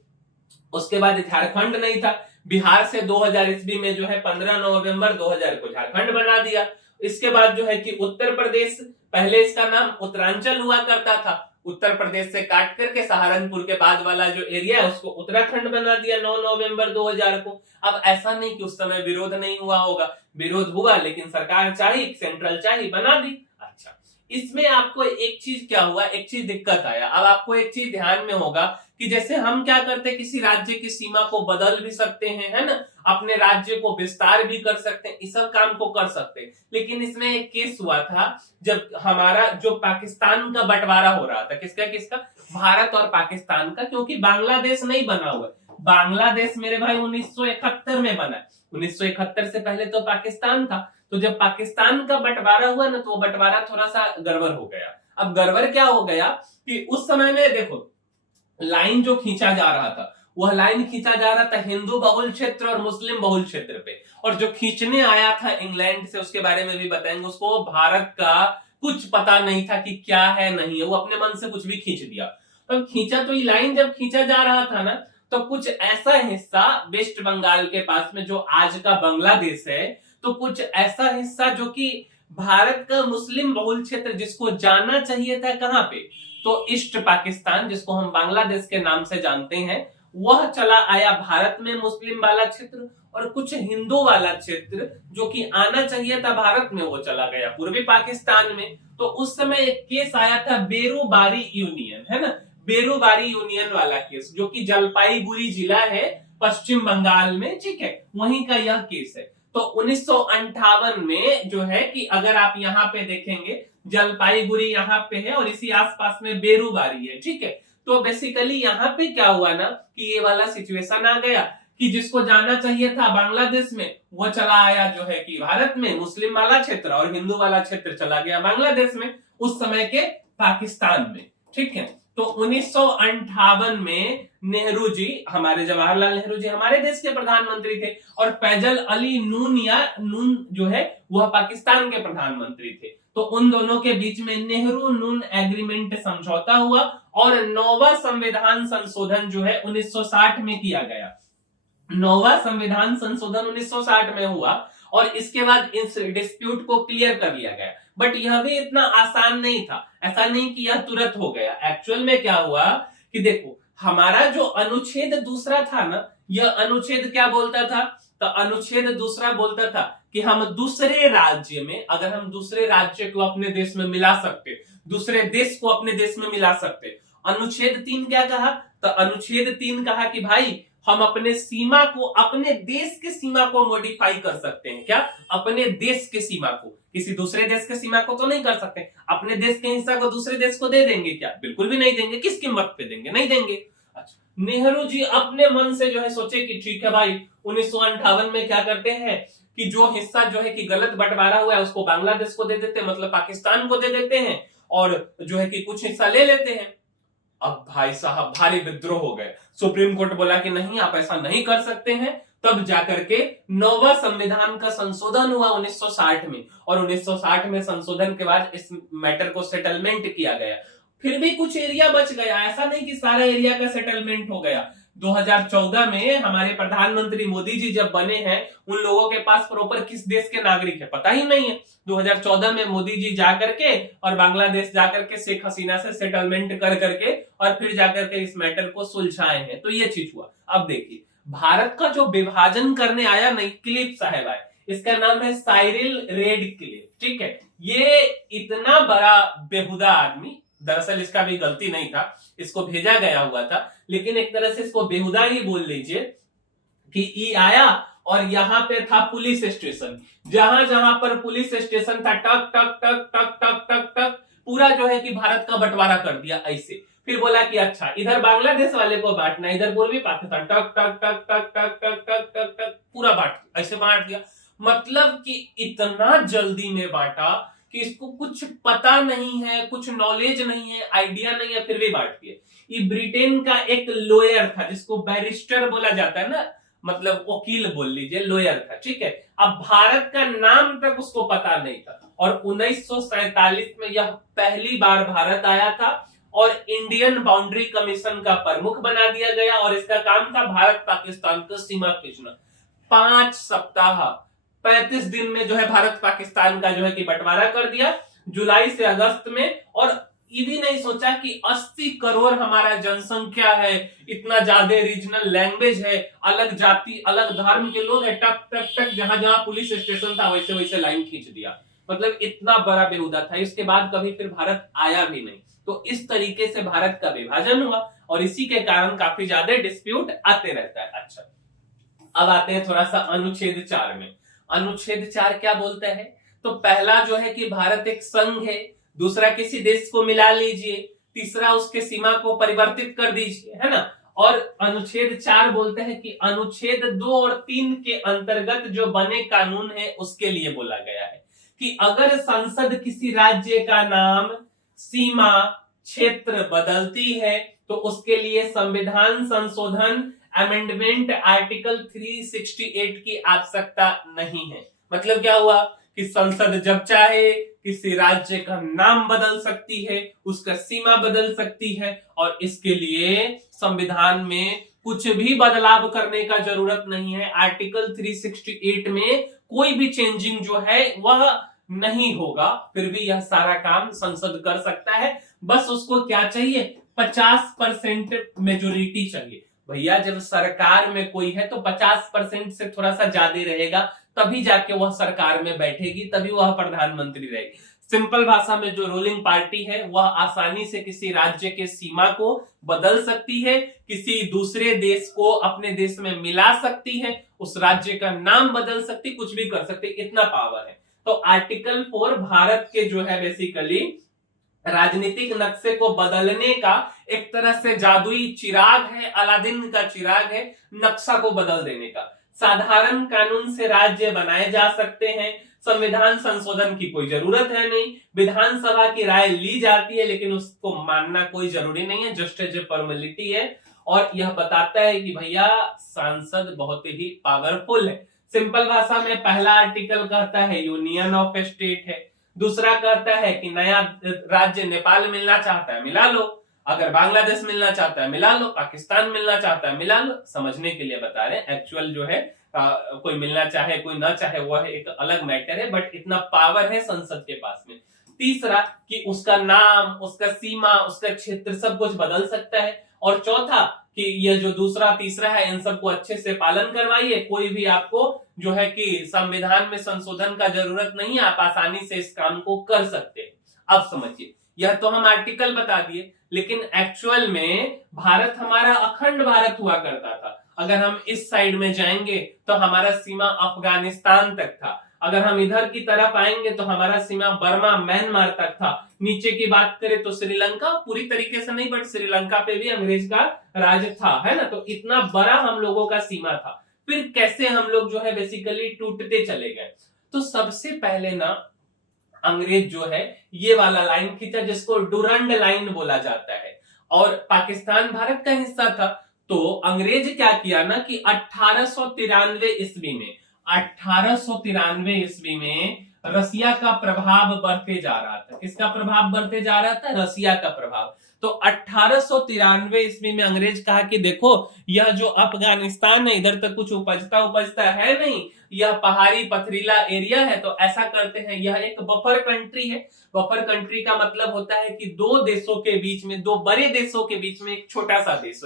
उसके बाद झारखंड नहीं था, बिहार से 2000 ईस्वी में जो है 15 नवंबर 2000 को झारखंड बना दिया। इसके बाद जो है कि उत्तर प्रदेश, पहले इसका नाम उत्तरांचल हुआ करता था, उत्तर प्रदेश से काट करके सहारनपुर के बाद वाला जो एरिया है उसको उत्तराखंड बना दिया 9 नवंबर 2000 को। अब ऐसा नहीं कि उस समय विरोध नहीं हुआ होगा, विरोध हुआ, लेकिन सरकार चाहिए, सेंट्रल चाहिए, बना दी। अच्छा, इसमें आपको एक चीज क्या हुआ, एक चीज दिक्कत आया। अब आपको एक चीज ध्यान में होगा कि जैसे हम क्या करते हैं, किसी राज्य की सीमा को बदल भी सकते हैं, है ना, अपने राज्य को विस्तार भी कर सकते हैं, इस सब काम को कर सकते हैं। लेकिन इसमें एक केस हुआ था जब हमारा जो पाकिस्तान का बंटवारा हो रहा था, किसका किसका, भारत और पाकिस्तान का, क्योंकि बांग्लादेश नहीं बना हुआ है। बांग्लादेश मेरे भाई 1971 में बना है। 1971 से पहले तो पाकिस्तान था। तो जब पाकिस्तान का बंटवारा हुआ ना, तो वो बंटवारा थोड़ा सा गड़बड़ हो गया। अब गड़बड़ क्या हो गया कि उस समय में देखो लाइन जो खींचा जा रहा था, वह लाइन खींचा जा रहा था हिंदू बहुल क्षेत्र और मुस्लिम बहुल क्षेत्र पे। और जो खींचने आया था इंग्लैंड से, उसके बारे में भी बताएंगे, उसको भारत का कुछ पता नहीं था कि क्या है नहीं है, वो अपने मन से कुछ भी खींच दिया। तो खींचा, तो ये लाइन जब खींचा जा रहा था ना, तो कुछ ऐसा हिस्सा वेस्ट बंगाल के पास में जो आज का बांग्लादेश है, तो कुछ ऐसा हिस्सा जो कि भारत का मुस्लिम बहुल क्षेत्र, जिसको जाना चाहिए था कहां पे, तो ईस्ट पाकिस्तान, जिसको हम बांग्लादेश के नाम से जानते हैं, वह चला आया भारत में मुस्लिम वाला क्षेत्र, और कुछ हिंदू वाला क्षेत्र जो कि आना चाहिए था भारत में, वो चला गया पूर्वी पाकिस्तान में। तो उस समय एक केस आया था बेरूबारी यूनियन, है ना, बेरूबारी यूनियन वाला केस, जो कि जलपाईगुड़ी जिला है पश्चिम बंगाल में, ठीक है, वहीं का यह केस है। तो 1958 में जो है कि अगर आप यहाँ पे देखेंगे, जलपाईगुड़ी यहाँ पे है और इसी आसपास में बेरूबारी है, ठीक है। तो बेसिकली यहाँ पे क्या हुआ ना कि ये वाला सिचुएशन आ गया कि जिसको जाना चाहिए था बांग्लादेश में, वो चला आया जो है कि भारत में मुस्लिम वाला क्षेत्र, और हिंदू वाला क्षेत्र चला गया बांग्लादेश में, उस समय के पाकिस्तान में, ठीक है। तो 1958 में नेहरू जी, हमारे जवाहरलाल नेहरू जी हमारे देश के प्रधानमंत्री थे, और फैजल अली नून या नून जो है वह पाकिस्तान के प्रधानमंत्री थे। तो उन दोनों के बीच में नेहरू नून एग्रीमेंट समझौता हुआ, और 9वां संविधान संशोधन जो है 1960 में किया गया। 9वां संविधान संशोधन 1960 में हुआ, और इसके बाद इस डिस्प्यूट को क्लियर कर लिया गया। बट यह भी इतना आसान नहीं था, ऐसा नहीं कि यह तुरंत हो गया। एक्चुअल में क्या हुआ कि देखो, हमारा जो अनुच्छेद दूसरा था ना, यह अनुच्छेद क्या बोलता था, तो अनुच्छेद दूसरा बोलता था कि हम दूसरे राज्य में, अगर हम दूसरे राज्य को अपने देश में मिला सकते, दूसरे देश को अपने देश में मिला सकते। अनुच्छेद 3 क्या कहा, तो अनुच्छेद 3 कहा कि भाई हम अपने सीमा को, अपने देश के सीमा को मॉडिफाई कर सकते हैं। क्या, अपने देश के सीमा को, किसी दूसरे देश के सीमा को तो नहीं कर सकते। अपने देश के हिस्सा को दूसरे देश को दे देंगे क्या, बिल्कुल भी नहीं देंगे। किस कीमत पे देंगे, नहीं देंगे। अच्छा, नेहरू जी अपने मन से जो है सोचे कि ठीक है भाई, 1958 में क्या करते हैं कि जो हिस्सा जो है कि गलत बंटवारा हुआ है, उसको बांग्लादेश को दे देते हैं, मतलब पाकिस्तान को दे देते हैं, और जो है कि कुछ हिस्सा ले लेते हैं। अब भाई साहब भारी विद्रोह हो गए। सुप्रीम कोर्ट बोला कि नहीं, आप ऐसा नहीं कर सकते हैं। तब जाकर के 9वां संविधान का संशोधन हुआ 1960 में, और 1960 में संशोधन के बाद इस मैटर को सेटलमेंट किया गया। फिर भी कुछ एरिया बच गया, ऐसा नहीं कि सारा एरिया का सेटलमेंट हो गया। 2014 में हमारे प्रधानमंत्री मोदी जी जब बने हैं, उन लोगों के पास प्रॉपर किस देश के नागरिक है पता ही नहीं है। 2014 में मोदी जी जाकर के और बांग्लादेश जाकर के शेख हसीना से सेटलमेंट कर करके और फिर जाकर के इस मैटर को सुलझाए हैं। तो ये चीज हुआ। अब देखिए, भारत का जो विभाजन करने आया नई क्लिप साहब आए, इसका नाम है साइरिल रेडक्लिफ, ठीक है। ये इतना बड़ा बेहुदा आदमी, दरअसल इसका भी गलती नहीं था, इसको भेजा गया हुआ था, लेकिन एक तरह से इसको बेहुदा ही बोल लीजिए कि ई आया और यहाँ पे था पुलिस स्टेशन, जहां जहां पर पुलिस स्टेशन था, टक टक टक टक टक टक टक पूरा जो है कि भारत का बंटवारा कर दिया ऐसे। फिर बोला कि अच्छा इधर बांग्लादेश वाले को बांटना, इधर पूर्वी पाकिस्तान, टक टक टक टक टक टक टक टक टक पूरा बांट, ऐसे बांट दिया। मतलब कि इतना जल्दी में बांटा कि इसको कुछ पता नहीं है, कुछ नॉलेज नहीं है, आइडिया नहीं है, फिर भी बांट दिए। ये ब्रिटेन का एक लॉयर था, जिसको बैरिस्टर बोला जाता है ना, मतलब वकील बोल लीजिए, लॉयर था, ठीक है। अब भारत का नाम तक उसको पता नहीं था, और 1947 में यह पहली बार भारत आया था और इंडियन बाउंड्री कमीशन का प्रमुख बना दिया गया, और इसका काम था भारत पाकिस्तान का सीमा खींचना। 5 सप्ताह 35 दिन में जो है भारत पाकिस्तान का जो है कि बंटवारा कर दिया, जुलाई से अगस्त में। और ये भी नहीं सोचा कि 80 करोड़ हमारा जनसंख्या है, इतना ज्यादा रीजनल लैंग्वेज है, अलग जाति अलग धर्म के लोग है, टक टक टक जहां जहां पुलिस स्टेशन था वैसे वैसे लाइन खींच दिया। मतलब इतना बड़ा बेहुदा था, इसके बाद कभी फिर भारत आया भी नहीं। तो इस तरीके से भारत का विभाजन हुआ और इसी के कारण काफी ज्यादा डिस्प्यूट आते रहता है। अच्छा, अब आते हैं थोड़ा सा अनुच्छेद 4 में। अनुच्छेद 4 क्या बोलता है? तो पहला जो है कि भारत एक संघ है, दूसरा किसी देश को मिला लीजिए, तीसरा उसके सीमा को परिवर्तित कर दीजिए, है ना। और अनुच्छेद 4 बोलता है कि अनुच्छेद 2 और 3 के अंतर्गत जो बने कानून है उसके लिए बोला गया है कि अगर संसद किसी राज्य का नाम, सीमा, क्षेत्र बदलती है तो उसके लिए संविधान संशोधन अमेंडमेंट आर्टिकल 368 की आवश्यकता नहीं है। मतलब क्या हुआ कि संसद जब चाहे किसी राज्य का नाम बदल सकती है, उसका सीमा बदल सकती है और इसके लिए संविधान में कुछ भी बदलाव करने का जरूरत नहीं है। आर्टिकल 368 में कोई भी चेंजिंग जो है वह नहीं होगा, फिर भी यह सारा काम संसद कर सकता है। बस उसको क्या चाहिए? 50% मेजोरिटी चाहिए। भैया जब सरकार में कोई है तो 50% से थोड़ा सा ज्यादा रहेगा, तभी जाके वह सरकार में बैठेगी, तभी वह प्रधानमंत्री रहेगी। सिंपल भाषा में जो रूलिंग पार्टी है वह आसानी से किसी राज्य के सीमा को बदल सकती है, किसी दूसरे देश को अपने देश में मिला सकती है, उस राज्य का नाम बदल सकती, कुछ भी कर सकती, इतना पावर है। तो आर्टिकल 4 भारत के जो है बेसिकली राजनीतिक नक्शे को बदलने का एक तरह से जादुई चिराग है, अलादीन का चिराग है, नक्शा को बदल देने का। साधारण कानून से राज्य बनाए जा सकते हैं, संविधान संशोधन की कोई जरूरत है नहीं, विधानसभा की राय ली जाती है लेकिन उसको मानना कोई जरूरी नहीं है, जस्ट एज ए फॉर्मेलिटी है। और यह बताता है कि भैया सांसद बहुत ही पावरफुल है। सिंपल भाषा में पहला आर्टिकल कहता है यूनियन ऑफ स्टेट है, दूसरा कहता है कि नया राज्य नेपाल मिलना चाहता है मिला लो, अगर बांग्लादेश मिलना चाहता है मिला लो, पाकिस्तान मिलना चाहता है मिला लो। समझने के लिए बता रहे हैं, एक्चुअल जो है कोई मिलना चाहे कोई ना चाहे वह एक अलग मैटर है, बट इतना पावर है संसद के पास में। तीसरा कि उसका नाम, उसका सीमा, उसका क्षेत्र सब कुछ बदल सकता है। और चौथा कि ये जो दूसरा तीसरा है इन सबको अच्छे से पालन करवाइए, कोई भी आपको जो है कि संविधान में संशोधन का जरूरत नहीं है, आप आसानी से इस काम को कर सकते हैं। अब समझिए, यह तो हम आर्टिकल बता दिए, लेकिन एक्चुअल में भारत हमारा अखंड भारत हुआ करता था। अगर हम इस साइड में जाएंगे तो हमारा सीमा अफगानिस्तान तक था, अगर हम इधर की तरफ आएंगे तो हमारा सीमा बर्मा म्यांमार तक था, नीचे की बात करें तो श्रीलंका, पूरी तरीके से नहीं बट श्रीलंका पे भी अंग्रेज का राज था, है ना। तो इतना बड़ा हम लोगों का सीमा था। फिर कैसे हम लोग जो है बेसिकली टूटते चले गए? तो सबसे पहले ना अंग्रेज जो है ये वाला लाइन खींचा जिसको डुरंड लाइन बोला जाता है, और पाकिस्तान भारत का हिस्सा था। तो अंग्रेज क्या किया ना कि 1893 ईस्वी में 1893 ईस्वी में रसिया का प्रभाव बढ़ते जा रहा था। किसका प्रभाव बढ़ते जा रहा था? रसिया का प्रभाव। तो 1893 ईस्वी में अंग्रेज कहा कि देखो यह जो अफगानिस्तान है इधर तक कुछ उपजता है नहीं, यह पहाड़ी पथरीला एरिया है, तो ऐसा करते हैं, यह एक बफर कंट्री है। बफर कंट्री का मतलब होता है कि दो देशों के बीच में, दो बड़े देशों के बीच में एक छोटा सा देश।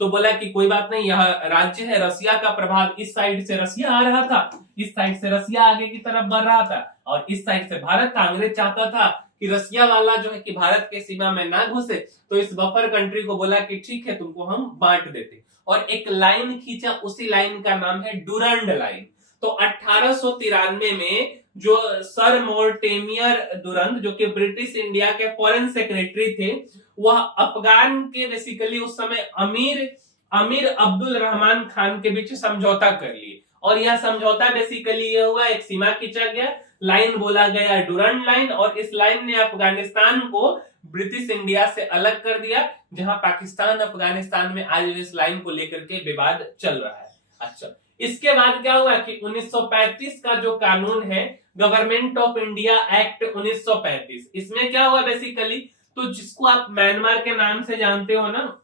तो बोला कि कोई बात नहीं, यह राज्य है, रसिया का प्रभाव, इस साइड से रसिया आ रहा था, इस साइड से रसिया आगे की तरफ बढ़ रहा था, और इस साइड से भारत था। अंग्रेज चाहता था कि रसिया वाला जो है कि भारत के सीमा में ना घुसे, तो इस बफर कंट्री को बोला कि ठीक है तुमको हम बांट देते, और एक लाइन खींचा, उसी लाइन का नाम है डुरंड लाइन। तो 1893 में जो सर मोर्टेमियर डुरंड, जो कि ब्रिटिश इंडिया के फॉरेन सेक्रेटरी थे, वह अफगान के बेसिकली उस समय अमीर अब्दुल रहमान खान के बीच समझौता कर लिए, और यह समझौता बेसिकली यह हुआ, एक सीमा खींचा गया, लाइन बोला गया डुरंड लाइन, और इस लाइन ने अफगानिस्तान को ब्रिटिश इंडिया से अलग कर दिया, जहां पाकिस्तान अफगानिस्तान में आज इस लाइन को लेकर के विवाद चल रहा है। अच्छा, इसके बाद क्या हुआ कि 1935 का जो कानून है, गवर्नमेंट ऑफ इंडिया एक्ट 1935, इसमें क्या हुआ बेसिकली, तो जिसको आप म्यांमार के नाम से जानते हो ना,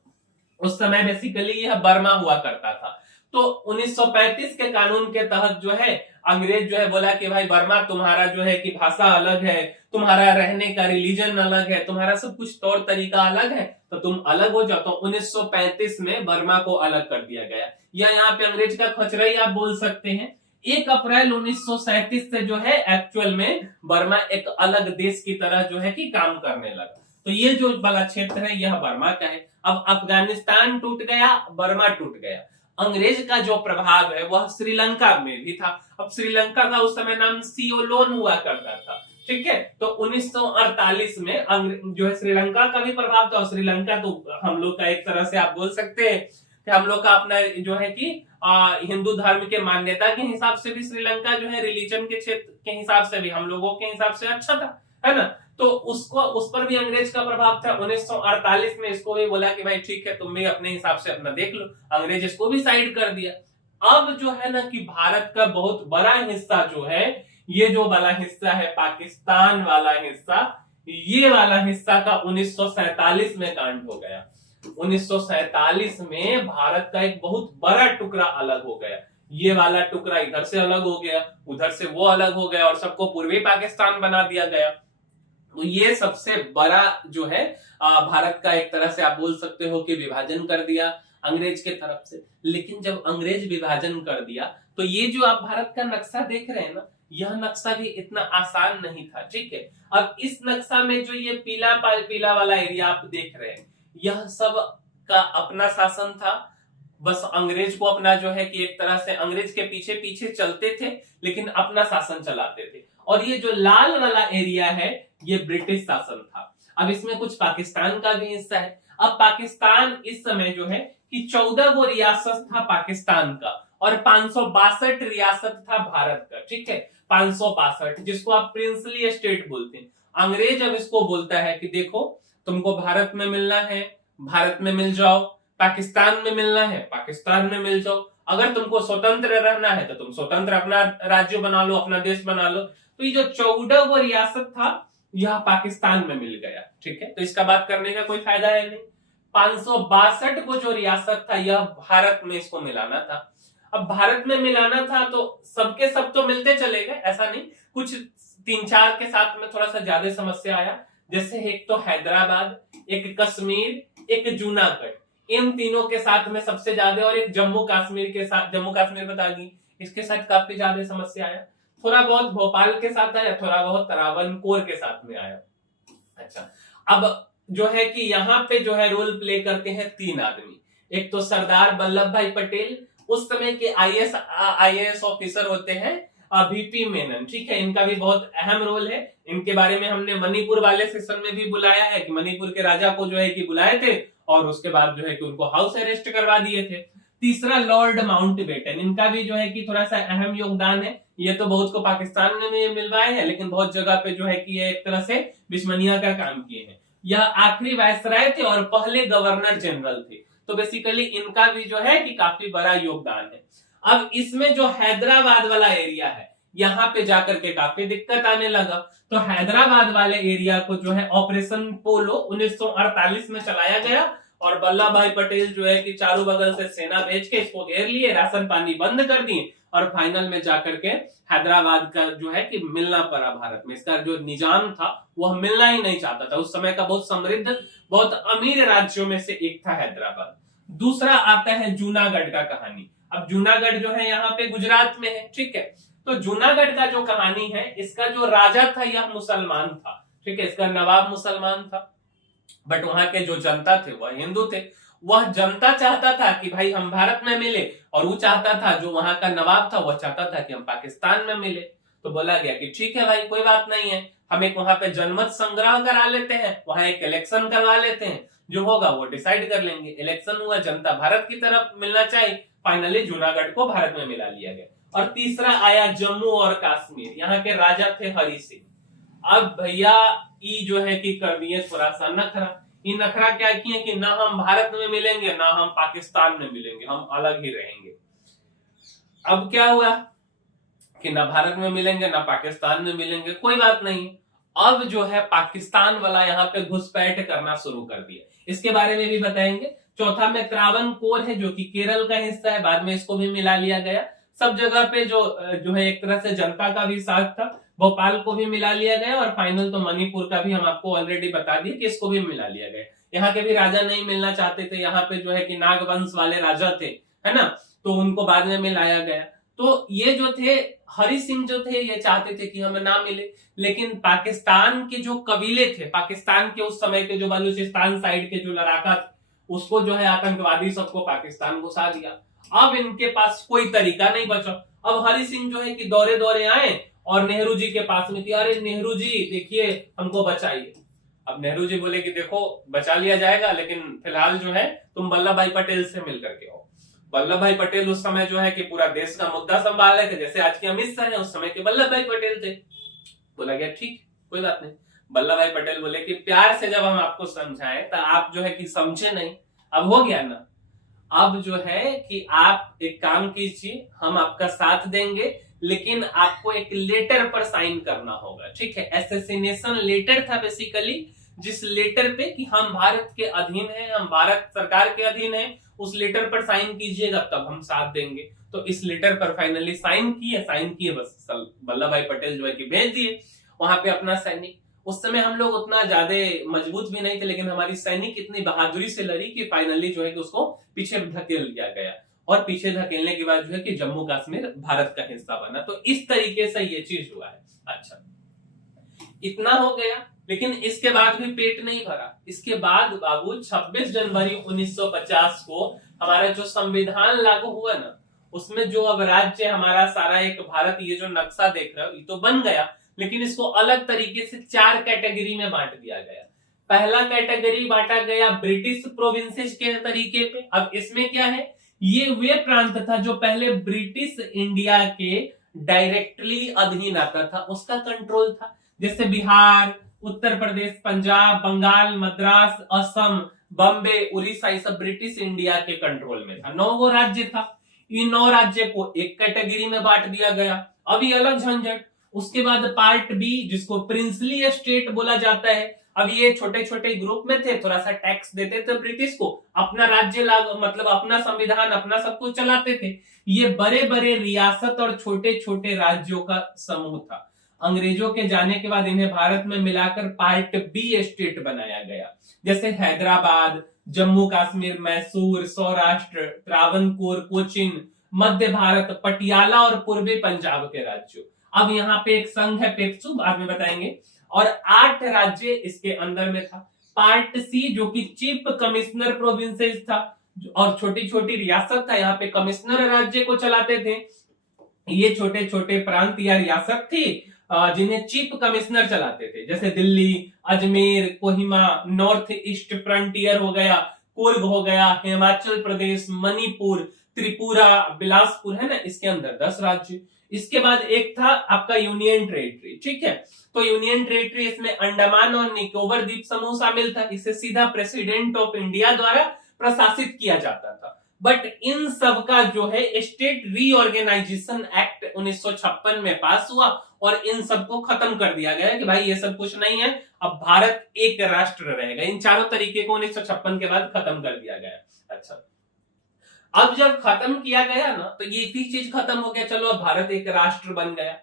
उस समय बेसिकली यह बर्मा हुआ करता था। तो 1935 के कानून के तहत जो है अंग्रेज जो है बोला कि भाई बर्मा, तुम्हारा जो है कि भाषा अलग है, तुम्हारा रहने का रिलीजन अलग है, तुम्हारा सब कुछ तौर तरीका अलग है, तो तुम अलग हो जाओ। तो 1935 में बर्मा को अलग कर दिया गया, या यहाँ पे अंग्रेज का खचरा ही आप बोल सकते हैं। 1 अप्रैल 1937 से जो है एक्चुअल में बर्मा एक अलग देश की तरह जो है कि काम करने लगा। तो ये जो वाला क्षेत्र है यह बर्मा का है। अब अफगानिस्तान टूट गया, बर्मा टूट गया। अंग्रेज का जो प्रभाव है वह श्रीलंका में भी था। अब श्रीलंका का उस समय नाम सियोलोन हुआ करता था, ठीक है। तो 1948 में जो है श्रीलंका का भी प्रभाव था। और श्रीलंका तो हम लोग का एक तरह से आप बोल सकते हैं कि हम लोग का अपना जो है कि हिंदू धर्म के मान्यता के हिसाब से भी श्रीलंका जो है रिलीजन के क्षेत्र के हिसाब से भी हम लोगों के हिसाब से अच्छा था, है ना। तो उसको उस पर भी अंग्रेज का प्रभाव था। 1948 में इसको भी बोला कि भाई ठीक है तुम भी अपने हिसाब से अपना देख लो, अंग्रेज इसको भी साइड कर दिया। अब जो है ना कि भारत का बहुत बड़ा हिस्सा जो है, ये जो वाला हिस्सा है पाकिस्तान वाला हिस्सा, ये वाला हिस्सा का 1947 में कांड हो गया। 1947 में भारत का एक बहुत बड़ा टुकड़ा अलग हो गया। ये वाला टुकड़ा इधर से अलग हो गया, उधर से वो अलग हो गया और सबको पूर्वी पाकिस्तान बना दिया गया। तो ये सबसे बड़ा जो है भारत का एक तरह से आप बोल सकते हो कि विभाजन कर दिया अंग्रेज के तरफ से। लेकिन जब अंग्रेज विभाजन कर दिया तो ये जो आप भारत का नक्शा देख रहे हैं ना, यह नक्शा भी इतना आसान नहीं था, ठीक है। अब इस नक्शा में जो ये पीला पीला वाला एरिया आप देख रहे हैं, यह सब का अपना शासन था। बस अंग्रेज को अपना जो है कि एक तरह से अंग्रेज के पीछे पीछे चलते थे लेकिन अपना शासन चलाते थे। और ये जो लाल वाला एरिया है ये ब्रिटिश शासन था। अब इसमें कुछ पाकिस्तान का भी हिस्सा है। अब पाकिस्तान इस समय जो है कि 14 गो रियासत था पाकिस्तान का और 562 रियासत था भारत का, ठीक है। 562 जिसको आप प्रिंसली स्टेट बोलते हैं। अंग्रेज अब इसको बोलता है कि देखो तुमको भारत में मिलना है, भारत में मिल जाओ, पाकिस्तान में मिलना है, पाकिस्तान में मिल जाओ। अगर तुमको स्वतंत्र रहना है तो तुम स्वतंत्र अपना राज्य बना लो, अपना देश बना लो। तो ये जो 14 गो रियासत था यह पाकिस्तान में मिल गया, ठीक है। तो इसका बात करने का कोई फायदा है नहीं। 562 को जो रियासत था यह भारत में इसको मिलाना था। अब भारत में मिलाना था तो सबके सब तो मिलते चले गए, ऐसा नहीं, कुछ 3-4 के साथ में थोड़ा सा ज्यादा समस्या आया। जैसे एक तो हैदराबाद, एक कश्मीर, एक जूनागढ़, इन तीनों के साथ में सबसे ज्यादा, और एक जम्मू कश्मीर के साथ, जम्मू कश्मीर बता दी, इसके साथ काफी ज्यादा समस्या आया। थोड़ा बहुत भोपाल के साथ आया, थोड़ा बहुत त्रावणकोर के साथ में आया। अच्छा, अब जो है कि यहाँ पे जो है रोल प्ले करते हैं 3 आदमी। एक तो सरदार वल्लभ भाई पटेल, उस समय के आईएएस ऑफिसर होते हैं वीपी मेनन, ठीक है। इनका भी बहुत अहम रोल है। इनके बारे में हमने मणिपुर वाले सेशन में भी बुलाया है कि मणिपुर के राजा को जो है कि बुलाए थे और उसके बाद जो है कि उनको हाउस अरेस्ट करवा दिए थे। तीसरा लॉर्ड माउंटबेटन, इनका भी जो है कि थोड़ा सा अहम योगदान है। ये तो बहुत को पाकिस्तान में मिलवाए हैं लेकिन बहुत जगह पे जो है कि ये एक तरह से दुश्मनिया का काम किए हैं। यह आखिरी वायसराय थे और पहले गवर्नर जनरल थे। तो बेसिकली इनका भी जो है कि काफी बड़ा योगदान है। अब इसमें जो हैदराबाद वाला एरिया है यहाँ पे जाकर के काफी दिक्कत आने लगा। तो हैदराबाद वाले एरिया को जो है ऑपरेशन पोलो 1948 में चलाया गया और वल्लभ भाई पटेल जो है कि चारों बगल से सेना भेज के इसको घेर लिए, राशन पानी बंद कर दिए और फाइनल में जाकर के हैदराबाद का जो है कि मिलना पड़ा भारत में। इसका जो निजाम था वह मिलना ही नहीं चाहता था। उस समय का बहुत समृद्ध, बहुत अमीर राज्यों में से एक था हैदराबाद। दूसरा आता है जूनागढ़ का कहानी। अब जूनागढ़ जो है यहाँ पे गुजरात में है, ठीक है। तो जूनागढ़ का जो कहानी है, इसका जो राजा था यह मुसलमान था, ठीक है। इसका नवाब मुसलमान था बट वहां के जो जनता थे वह हिंदू थे। वह जनता चाहता था कि भाई हम भारत में मिले और वो चाहता था, जो वहां का नवाब था वह चाहता था कि हम पाकिस्तान में मिले। तो बोला गया कि ठीक है भाई कोई बात नहीं है, हम एक वहां पे जनमत संग्रह करा लेते हैं, वहां एक इलेक्शन करवा लेते हैं, जो होगा वो डिसाइड कर लेंगे। इलेक्शन हुआ, जनता भारत की तरफ मिलना चाहिए, फाइनली जूनागढ़ को भारत में मिला लिया गया। और तीसरा आया जम्मू और कश्मीर, यहाँ के राजा थे हरि सिंह। अब भैया ई जो है कि कर दिए थोड़ा सा नखरा। ये नखरा क्या किए कि ना हम भारत में मिलेंगे ना हम पाकिस्तान में मिलेंगे, हम अलग ही रहेंगे। अब क्या हुआ कि ना भारत में मिलेंगे ना पाकिस्तान में मिलेंगे, कोई बात नहीं। अब जो है पाकिस्तान वाला यहाँ पे घुसपैठ करना शुरू कर दिया, इसके बारे में भी बताएंगे। चौथा में त्रावणकोर है जो कि केरल का हिस्सा है, बाद में इसको भी मिला लिया गया। सब जगह पे जो है एक तरह से जनता का भी साथ था, भोपाल को भी मिला लिया गया और फाइनल तो मणिपुर का भी हम आपको ऑलरेडी बता दिए कि इसको भी मिला लिया गया। यहाँ के भी राजा नहीं मिलना चाहते थे, यहाँ पे जो है कि नागवंश वाले राजा थे, है ना, तो उनको बाद में मिलाया गया। तो ये जो थे हरि सिंह जो थे ये चाहते थे कि हमें ना मिले, लेकिन पाकिस्तान के जो कबीले थे, पाकिस्तान के उस समय के जो बलूचिस्तान साइड के जो लड़ाका थे, उसको जो है आतंकवादी सबको पाकिस्तान घुसा दिया। अब इनके पास कोई तरीका नहीं बचा। अब हरि सिंह जो है कि दौरे दौरे आए और नेहरू जी के पास में कि अरे नेहरू जी देखिए हमको बचाइए। अब नेहरू जी बोले कि देखो बचा लिया जाएगा, लेकिन फिलहाल जो है तुम वल्लभ भाई पटेल से मिल करके आओ। वल्लभ भाई पटेल उस समय जो है कि पूरा देश का मुद्दा संभाल रहे थे, जैसे आज के अमित शाह है, उस समय के वल्लभ भाई पटेल थे। बोला गया ठीक कोई बात नहीं। वल्लभ भाई पटेल बोले कि प्यार से जब हम आपको समझाएं तो आप जो है कि समझे नहीं, अब हो गया ना, अब जो है कि आप एक काम कीजिए, हम आपका साथ देंगे, लेकिन आपको एक लेटर पर साइन करना होगा, ठीक है। एसेसिनेशन लेटर था बेसिकली, जिस लेटर पे कि हम भारत के अधीन हैं, हम भारत सरकार के अधीन हैं, उस लेटर पर साइन कीजिएगा तब हम साथ देंगे। तो इस लेटर पर फाइनली साइन किए बस वल्लभ भाई पटेल जो है कि भेज दिए वहां पे अपना सैनिक। उस समय हम लोग उतना ज्यादा मजबूत भी नहीं थे, लेकिन हमारी सैनिक इतनी बहादुरी से लड़ी कि फाइनली जो है कि उसको पीछे धकेल दिया गया, और पीछे धकेलने के बाद जो है कि जम्मू कश्मीर भारत का हिस्सा बना। तो इस तरीके से ये चीज हुआ है। अच्छा, इतना हो गया, लेकिन इसके बाद भी पेट नहीं भरा। इसके बाद बाबू 26 जनवरी 1950 को हमारा जो संविधान लागू हुआ ना, उसमें जो अब राज्य हमारा सारा एक भारत, ये जो नक्शा देख रहे हो ये तो बन गया, लेकिन इसको अलग तरीके से 4 कैटेगरी में बांट दिया गया। पहला कैटेगरी बांटा गया ब्रिटिश प्रोविंसेस के तरीके पे। अब इसमें क्या है, ये वे प्रांत था जो पहले ब्रिटिश इंडिया के डायरेक्टली अधीन आता था, उसका कंट्रोल था। जैसे बिहार, उत्तर प्रदेश, पंजाब, बंगाल, मद्रास, असम, बॉम्बे, उड़ीसा, ये सब ब्रिटिश इंडिया के कंट्रोल में था। 9 राज्य था। इन 9 राज्य को एक कैटेगरी में बांट दिया गया। अभी अलग झंझट। उसके बाद पार्ट बी, जिसको प्रिंसली स्टेट बोला जाता है। अब ये छोटे छोटे ग्रुप में थे, थोड़ा सा टैक्स देते थे ब्रिटिश को, अपना राज्य मतलब अपना संविधान अपना सब कुछ चलाते थे। ये बड़े बड़े रियासत और छोटे छोटे राज्यों का समूह था। अंग्रेजों के जाने के बाद इन्हें भारत में मिलाकर पार्ट बी स्टेट बनाया गया, जैसे हैदराबाद, जम्मू कश्मीर, मैसूर, सौराष्ट्र, त्रावणकोर, कोचीन, मध्य भारत, पटियाला और पूर्वी पंजाब के राज्यों। अब यहाँ पे एक संघ है पेप्सू, बाद में बताएंगे, और 8 राज्य इसके अंदर में था। पार्ट सी जो कि चीफ कमिश्नर प्रोविंसेस था, और छोटी छोटी रियासत था, यहाँ पे कमिश्नर राज्य को चलाते थे। ये छोटे छोटे प्रांत या रियासत थी जिन्हें चीफ कमिश्नर चलाते थे, जैसे Delhi, Ajmer, Kohima, north east frontier हो गया, कुर्ग हो गया, हिमाचल प्रदेश, मणिपुर, त्रिपुरा, बिलासपुर, है ना, इसके अंदर 10 राज्य। इसके बाद एक था आपका यूनियन टेरिटरी, ठीक है। तो यूनियन टेरिटरी, इसमें अंडमान और निकोबार द्वीप समूह शामिल था। इसे सीधा प्रेसिडेंट ऑफ इंडिया द्वारा प्रशासित किया जाता था। बट इन सब का जो है स्टेट रीऑर्गेनाइजेशन एक्ट 1956 में पास हुआ, और इन सबको खत्म कर दिया गया कि भाई ये सब कुछ नहीं है, अब भारत एक राष्ट्र रहेगा। इन चारों तरीके को 1956 के बाद खत्म कर दिया गया। अच्छा, अब जब खत्म किया गया ना, तो ये भी चीज खत्म हो गया, चलो अब भारत एक राष्ट्र बन गया।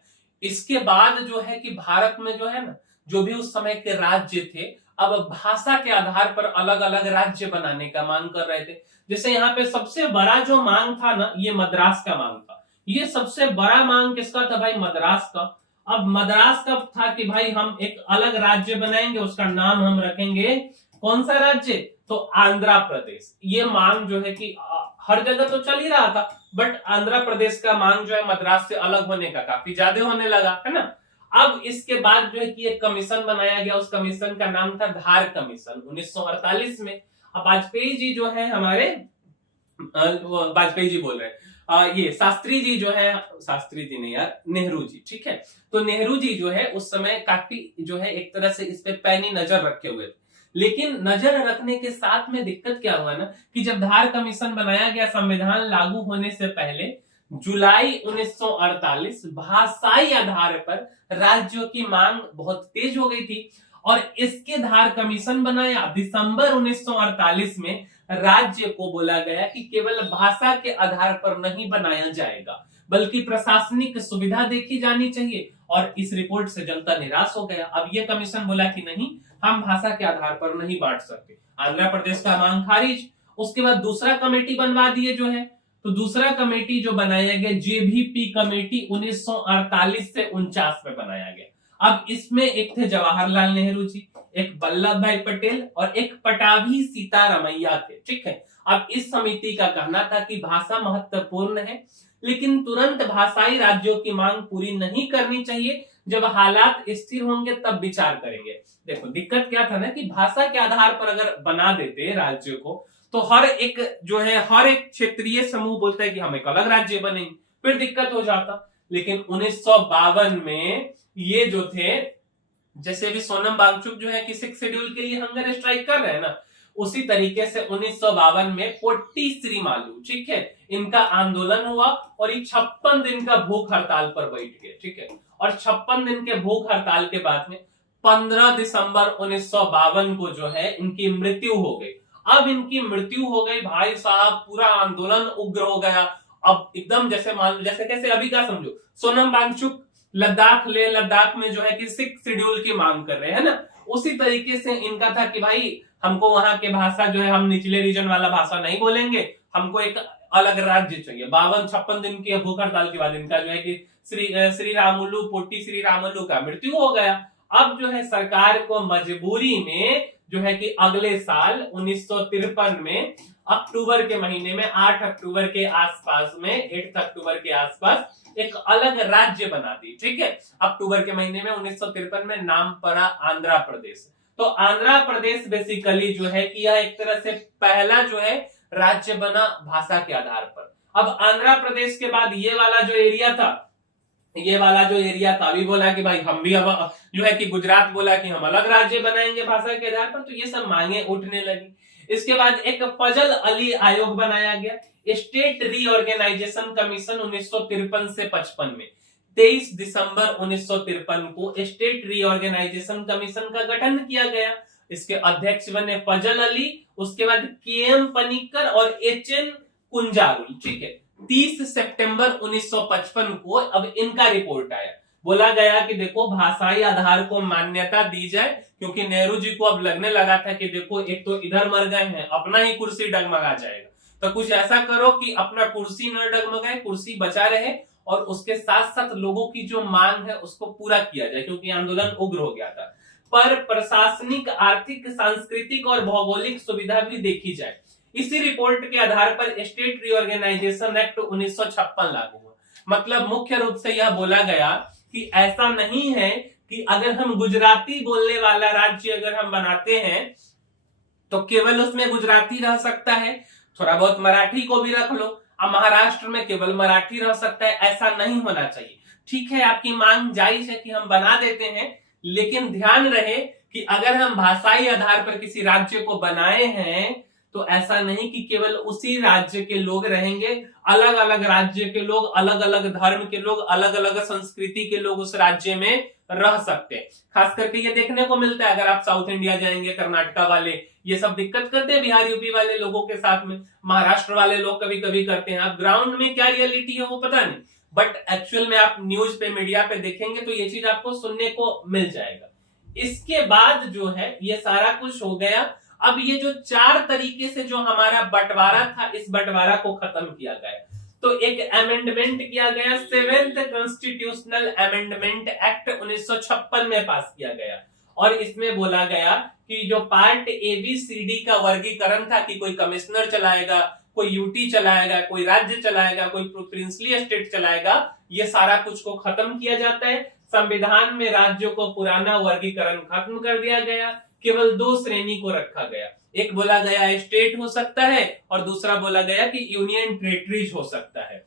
इसके बाद जो है कि भारत में जो है ना, जो भी उस समय के राज्य थे, अब भाषा के आधार पर अलग अलग राज्य बनाने का मांग कर रहे थे। जैसे यहाँ पे सबसे बड़ा जो मांग था ना, ये मद्रास का मांग था। ये सबसे बड़ा मांग किसका था भाई? मद्रास का। अब मद्रास का था कि भाई हम एक अलग राज्य बनाएंगे, उसका नाम हम रखेंगे कौन सा राज्य? तो आंध्र प्रदेश। ये मांग जो है कि हर जगह तो चल ही रहा था, बट आंध्र प्रदेश का मांग जो है मद्रास से अलग होने का काफी ज्यादा होने लगा, है ना। अब इसके बाद जो है कि एक कमीशन बनाया गया, उस कमीशन का नाम था धार कमीशन 1948 में। अब वाजपेयी जी जो है हमारे, वाजपेयी जी बोल रहे हैं, ये शास्त्री जी जो है, शास्त्री जी नहीं यार, नेहरू जी, ठीक है। तो नेहरू जी जो है उस समय काफी जो है एक तरह से इस पे पैनी नजर रखे हुए थे। लेकिन नजर रखने के साथ में दिक्कत क्या हुआ ना, कि जब धार कमीशन बनाया गया संविधान लागू होने से पहले, जुलाई 1948 भाषाई आधार पर राज्यों की मांग बहुत तेज हो गई थी, और इसके धार कमीशन बनाया। दिसंबर 1948 में राज्य को बोला गया कि केवल भाषा के आधार पर नहीं बनाया जाएगा, बल्कि प्रशासनिक सुविधा देखी जानी चाहिए। और इस रिपोर्ट से जनता निराश हो गया। अब ये कमीशन बोला कि नहीं, हम भाषा के आधार पर नहीं बांट सकते। आंध्र प्रदेश का मांग खारिज। उसके बाद दूसरा कमेटी बनवा दिए जो है तो दूसरा कमेटी जो बनाया गया जेबीपी कमेटी 1948 से 49 में बनाया गया। अब इसमें एक थे जवाहरलाल नेहरू जी, एक वल्लभ भाई पटेल और एक पटाभी सीतारमैया थे, ठीक है। अब इस समिति का कहना था कि भाषा महत्वपूर्ण है, लेकिन तुरंत भाषाई राज्यों की मांग पूरी नहीं करनी चाहिए, जब हालात स्थिर होंगे तब विचार करेंगे। देखो दिक्कत क्या था ना कि भाषा के आधार पर अगर बना देते राज्य को, तो हर एक जो है हर एक क्षेत्रीय समूह बोलता है कि हम एक अलग राज्य बनेंगे, फिर दिक्कत हो जाता। लेकिन 1952 में ये जो थे, जैसे भी सोनम वांगचुक जो है कि 6 शेड्यूल के लिए हंगर स्ट्राइक कर रहे हैं ना, उसी तरीके से 1952 में पोट्टी श्रीमालू, ठीक है, इनका आंदोलन हुआ और ये 56 दिन का भूख हड़ताल पर बैठ गए, ठीक है। और 56 दिन के भूख हड़ताल के बाद में 15 दिसंबर 1952 को जो है इनकी मृत्यु हो गई। अब इनकी मृत्यु हो गई, भाई साहब पूरा आंदोलन उग्र हो गया। अब एकदम जैसे मान लो, जैसे कैसे अभी का समझो, सोनम वांगचुक लद्दाख में जो है कि 6 शेड्यूल की मांग कर रहे हैं ना, उसी तरीके से इनका था कि भाई हमको वहां के भाषा जो है, हम निचले रीजन वाला भाषा नहीं बोलेंगे, हमको एक अलग राज्य चाहिए। 52-56 दिन की भूख हड़ताल के बाद इनका जो है कि श्री रामुलु, पोट्टी श्री रामुलु का मृत्यु हो गया। अब जो है सरकार को मजबूरी में जो है कि अगले साल 1953 में अक्टूबर के महीने में 8 अक्टूबर के आसपास में 8 अक्टूबर के आसपास एक अलग राज्य बना दी, ठीक है। अक्टूबर के महीने में 1953 में नाम पड़ा आंध्र प्रदेश। तो आंध्र प्रदेश बेसिकली जो है कि यह एक तरह से पहला जो है राज्य बना भाषा के आधार पर। अब आंध्र प्रदेश के बाद ये वाला जो एरिया था, अभी बोला कि भाई हम भी अब जो है कि गुजरात बोला कि हम अलग राज्य बनाएंगे भाषा के आधार पर, तो ये सब मांगे उठने लगी। इसके बाद एक फजल अली आयोग बनाया गया, स्टेट रीऑर्गेनाइजेशन कमीशन 1953 से 55 में। 23 दिसंबर 1953 को स्टेट रीऑर्गेनाइजेशन कमीशन का गठन किया गया। इसके अध्यक्ष बने फजल अली, उसके बाद के.एम. पनिक्कर और एच.एन. कुंजारुल, ठीक है। 30 सितंबर 1955 को अब इनका रिपोर्ट आया, बोला गया कि देखो भाषाई आधार को मान्यता दी जाए, क्योंकि नेहरू जी को अब लगने लगा था कि देखो एक तो इधर मर गए हैं, अपना ही कुर्सी डगमगा जाएगा, तो कुछ ऐसा करो कि अपना कुर्सी न डगमगाए, कुर्सी बचा रहे और उसके साथ साथ लोगों की जो मांग है उसको पूरा किया जाए, क्योंकि आंदोलन उग्र हो गया था। पर प्रशासनिक, आर्थिक, सांस्कृतिक और भौगोलिक सुविधा भी देखी जाए। इसी रिपोर्ट के आधार पर स्टेट रीऑर्गेनाइजेशन एक्ट 1956 लागू हुआ। मतलब मुख्य रूप से यह बोला गया कि ऐसा नहीं है कि अगर हम गुजराती बोलने वाला राज्य अगर हम बनाते हैं तो केवल उसमें गुजराती रह सकता है, थोड़ा बहुत मराठी को भी रख लो, अब महाराष्ट्र में केवल मराठी रह सकता है, ऐसा नहीं होना चाहिए। ठीक है, आपकी मांग जायज है कि हम बना देते हैं, लेकिन ध्यान रहे कि अगर हम भाषाई आधार पर किसी राज्य को बनाए हैं तो ऐसा नहीं कि केवल उसी राज्य के लोग रहेंगे, अलग अलग राज्य के लोग, अलग अलग धर्म के लोग, अलग अलग संस्कृति के लोग उस राज्य में रह सकते हैं। खास करके ये देखने को मिलता है, अगर आप साउथ इंडिया जाएंगे, कर्नाटका वाले ये सब दिक्कत करते हैं बिहार यूपी वाले लोगों के साथ में, महाराष्ट्र वाले लोग कभी कभी करते हैं। अब ग्राउंड में क्या रियलिटी है वो पता नहीं, बट एक्चुअल में आप न्यूज पे, मीडिया पे देखेंगे तो ये चीज आपको सुनने को मिल जाएगा। इसके बाद जो है ये सारा कुछ हो गया। अब ये जो 4 तरीके से जो हमारा बंटवारा था, इस बंटवारा को खत्म किया गया। तो एक अमेंडमेंट किया गया, 7th कॉन्स्टिट्यूशनल अमेंडमेंट एक्ट 1956 में पास किया गया, और इसमें बोला गया कि जो पार्ट ABCD का वर्गीकरण था कि कोई कमिश्नर चलाएगा, कोई यूटी चलाएगा, कोई राज्य चलाएगा, कोई प्रिंसली स्टेट चलाएगा, ये सारा कुछ को खत्म किया जाता है। संविधान में राज्यों को पुराना वर्गीकरण खत्म कर दिया गया, केवल 2 श्रेणी को रखा गया। एक बोला गया स्टेट हो सकता है और दूसरा बोला गया कि यूनियन टेरिटरीज हो सकता है।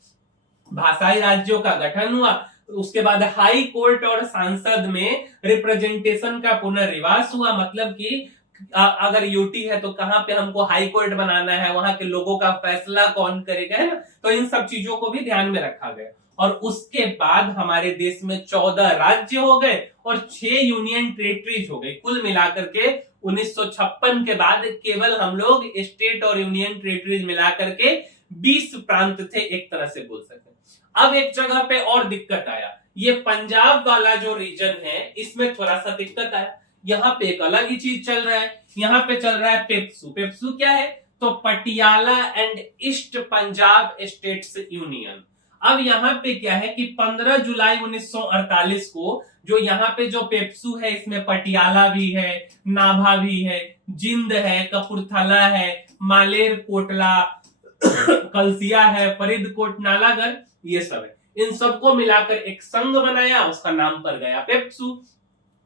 भाषाई राज्यों का गठन हुआ, उसके बाद हाई कोर्ट और संसद में रिप्रेजेंटेशन का पुनर्विवास हुआ। मतलब कि अगर यूटी है तो कहां पे हमको हाई कोर्ट बनाना है, वहां के लोगों का फैसला कौन करेगा, है ना। तो इन सब चीजों को भी ध्यान में रखा गया। और उसके बाद हमारे देश में 14 राज्य हो गए और 6 यूनियन टेरिटरीज हो गई। कुल मिलाकर के 1956 के बाद केवल हम लोग स्टेट और यूनियन टेरिटरीज मिलाकर के 20 प्रांत थे, एक तरह से बोल सकते हैं। अब एक जगह पे और दिक्कत आया, ये पंजाब वाला जो रीजन है इसमें थोड़ा सा दिक्कत आया। यहाँ पे एक अलग ही चीज चल रहा है, यहाँ पे चल रहा है पेप्सू। पेप्सू क्या है? तो Patiala and east Punjab states union. अब यहाँ पे क्या है कि 15 जुलाई 1948 को जो यहाँ पे जो पेप्सू है, इसमें पटियाला भी है, नाभा भी है, जिंद है, कपूरथला है, मालेर कोटला, कलसिया है, फरीदकोट, नालागढ़, ये सब है। इन सबको मिलाकर एक संघ बनाया, उसका नाम पर गया पेप्सू।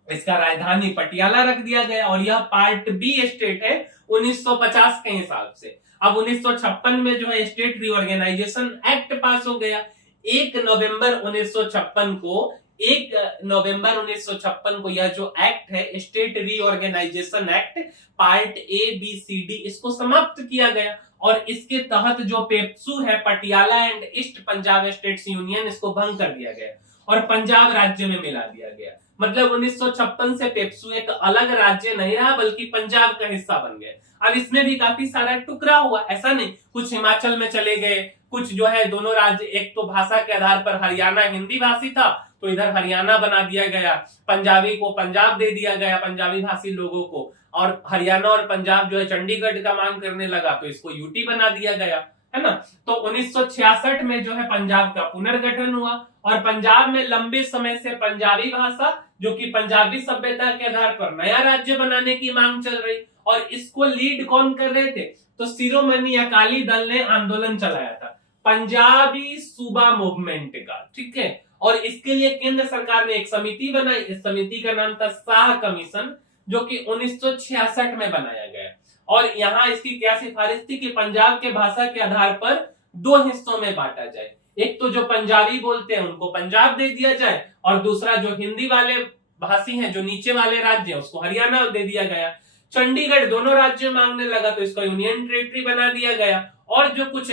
इसका राजधानी पटियाला रख दिया गया और यह पार्ट बी स्टेट है 1950 के हिसाब से। अब 1956 में जो है स्टेट रीऑर्गेनाइजेशन एक्ट पास हो गया। 1 नवंबर 1956 को यह जो एक्ट है, state reorganisation act part A B C D, इसको समाप्त किया गया और इसके तहत जो पेप्सू है, Patiala and east Punjab states union, इसको भंग कर दिया गया और पंजाब राज्य में मिला दिया गया। मतलब 1956 से पेप्सू एक अलग राज्य नहीं रहा बल्कि पंजाब का हिस्सा बन गया। अब इसमें भी काफी सारा टुकड़ा हुआ, ऐसा नहीं, कुछ हिमाचल में चले गए, कुछ जो है दोनों राज्य, एक तो भाषा के आधार पर हरियाणा हिंदी भाषी था तो इधर हरियाणा बना दिया गया, पंजाबी को पंजाब दे दिया गया, पंजाबी भाषी लोगों को, और हरियाणा और पंजाब जो है चंडीगढ़ का मांग करने लगा तो इसको यूटी बना दिया गया, है ना। तो 1966 में जो है पंजाब का पुनर्गठन हुआ और पंजाब में लंबे समय से पंजाबी भाषा, जो कि पंजाबी सभ्यता के आधार पर नया राज्य बनाने की मांग चल रही, और इसको लीड कौन कर रहे थे, तो शिरोमणि अकाली दल ने आंदोलन चलाया था, पंजाबी सूबा मूवमेंट का, ठीक है। और इसके लिए केंद्र सरकार ने एक समिति बनाई, इस समिति का नाम था शाह कमीशन, जो कि 1966 में बनाया गया। और यहाँ इसकी क्या सिफारिश थी कि पंजाब के भाषा के आधार पर 2 हिस्सों में बांटा जाए, एक तो जो पंजाबी बोलते हैं उनको पंजाब दे दिया जाए और दूसरा जो हिंदी वाले भाषी हैं, जो नीचे वाले राज्य हैं, उसको हरियाणा दे दिया गया। चंडीगढ़ दोनों राज्य मांगने लगा तो इसको यूनियन टेरिटरी बना दिया गया और जो कुछ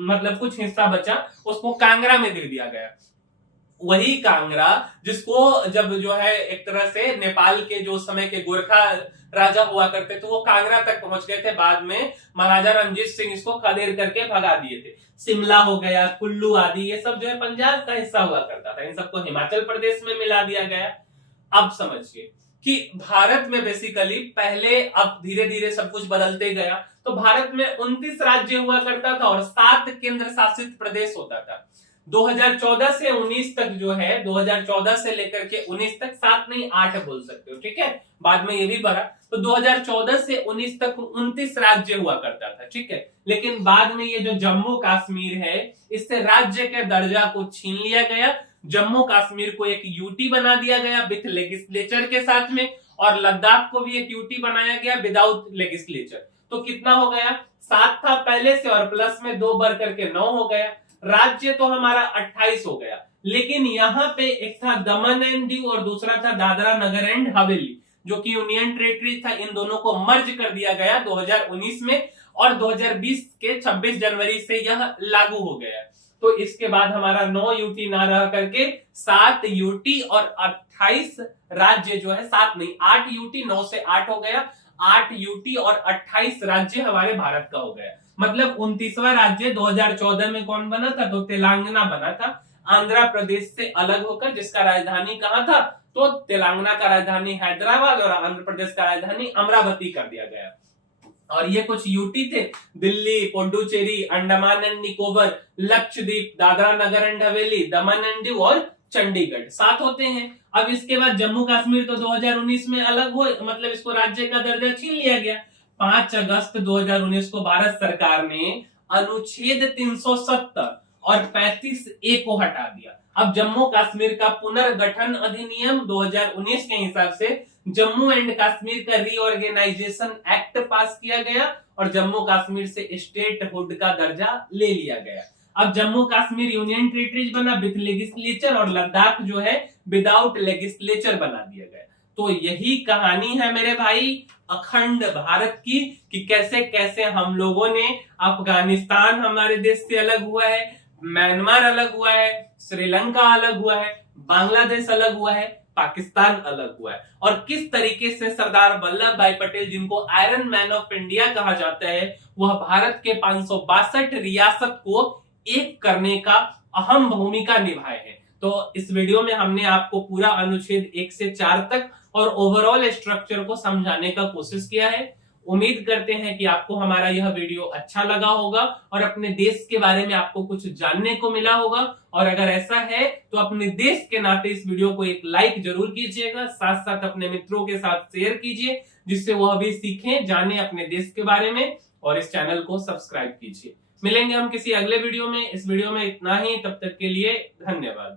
मतलब कुछ हिस्सा बचा उसको कांगड़ा में दे दिया गया। वही कांगड़ा जिसको जब जो है एक तरह से नेपाल के जो समय के गोरखा राजा हुआ करते थे वो कांगड़ा तक पहुंच गए थे, बाद में महाराजा रणजीत सिंह इसको खदेड़ करके भगा दिए थे। शिमला हो गया, कुल्लू आदि, ये सब जो है पंजाब का हिस्सा हुआ करता था, इन सबको हिमाचल प्रदेश में मिला दिया गया। अब समझिए कि भारत में बेसिकली पहले, अब धीरे धीरे सब कुछ बदलते गया, तो भारत में 29 राज्य हुआ करता था और 7 केंद्र शासित प्रदेश होता था। 2014 से 19 तक जो है, 2014 से लेकर के 19 तक, 7 नहीं 8 बोल सकते हो, ठीक है, बाद में ये भी बढ़ा। तो 2014 से 19 तक 29 राज्य हुआ करता था, ठीक है। लेकिन बाद में ये जो जम्मू कश्मीर है, इससे राज्य के दर्जा को छीन लिया गया, जम्मू कश्मीर को एक यूटी बना दिया गया विथ लेगिस्लेचर के साथ में, और लद्दाख को भी एक यूटी बनाया गया विदाउट लेगिस्लेचर। तो कितना हो गया, 7 था पहले से और प्लस में 2 बढ़ करके 9 हो गया। राज्य तो हमारा 28 हो गया, लेकिन यहाँ पे एक था दमन एंड दीव और दूसरा था दादरा नगर एंड हवेली, जो कि यूनियन टेरिटरी था। इन दोनों को मर्ज कर दिया गया 2019 में और 2020 के 26 जनवरी से यह लागू हो गया। तो इसके बाद हमारा 9 यूटी ना रह करके 7 यूटी और 28 राज्य जो है, 7 नहीं 8 यूटी, 9 से 8 हो गया, 8 यूटी और 28 राज्य हमारे भारत का हो गया। मतलब 29वां राज्य 2014 में कौन बना था, तो तेलंगाना बना था, आंध्र प्रदेश से अलग होकर, जिसका राजधानी कहाँ था, तो तेलंगाना का राजधानी हैदराबाद और आंध्र प्रदेश का राजधानी अमरावती कर दिया गया। और ये कुछ यूटी थे, Delhi, Puducherry, Andaman and Nicobar, Lakshadweep, Dadra Nagar and Haveli, Daman and Diu और चंडीगढ़, 7 होते हैं। अब इसके बाद जम्मू कश्मीर तो 2019 में अलग हुए, मतलब इसको राज्य का दर्जा छीन लिया गया। 5 अगस्त 2019 को भारत सरकार ने अनुच्छेद 370 और 35A को हटा दिया। अब जम्मू कश्मीर का पुनर्गठन अधिनियम 2019 के हिसाब से जम्मू एंड कश्मीर का रीऑर्गेनाइजेशन एक्ट पास किया गया और जम्मू कश्मीर से स्टेटहुड का दर्जा ले लिया गया। अब जम्मू कश्मीर यूनियन टेरिटरीज बना विद लेजिस्लेचर और लद्दाख जो है विदाउट लेजिस्लेचर बना दिया गया। तो यही कहानी है मेरे भाई अखंड भारत की, कि कैसे कैसे हम लोगों ने, अफगानिस्तान हमारे देश से अलग हुआ है, म्यांमार अलग हुआ है, श्रीलंका अलग हुआ है, बांग्लादेश अलग हुआ है, पाकिस्तान अलग हुआ है, और किस तरीके से सरदार वल्लभ भाई पटेल, जिनको आयरन मैन ऑफ इंडिया कहा जाता है, वह भारत के 562 रियासत को एक करने का अहम भूमिका निभाए हैं। तो इस वीडियो में हमने आपको पूरा अनुच्छेद 1 से 4 तक और ओवरऑल स्ट्रक्चर को समझाने का कोशिश किया है। उम्मीद करते हैं कि आपको हमारा यह वीडियो अच्छा लगा होगा और अपने देश के बारे में आपको कुछ जानने को मिला होगा। और अगर ऐसा है तो अपने देश के नाते इस वीडियो को एक लाइक जरूर कीजिएगा, साथ साथ अपने मित्रों के साथ शेयर कीजिए, जिससे वह भी सीखें, जाने अपने देश के बारे में, और इस चैनल को सब्सक्राइब कीजिए। मिलेंगे हम किसी अगले वीडियो में। इस वीडियो में इतना ही, तब तक के लिए धन्यवाद।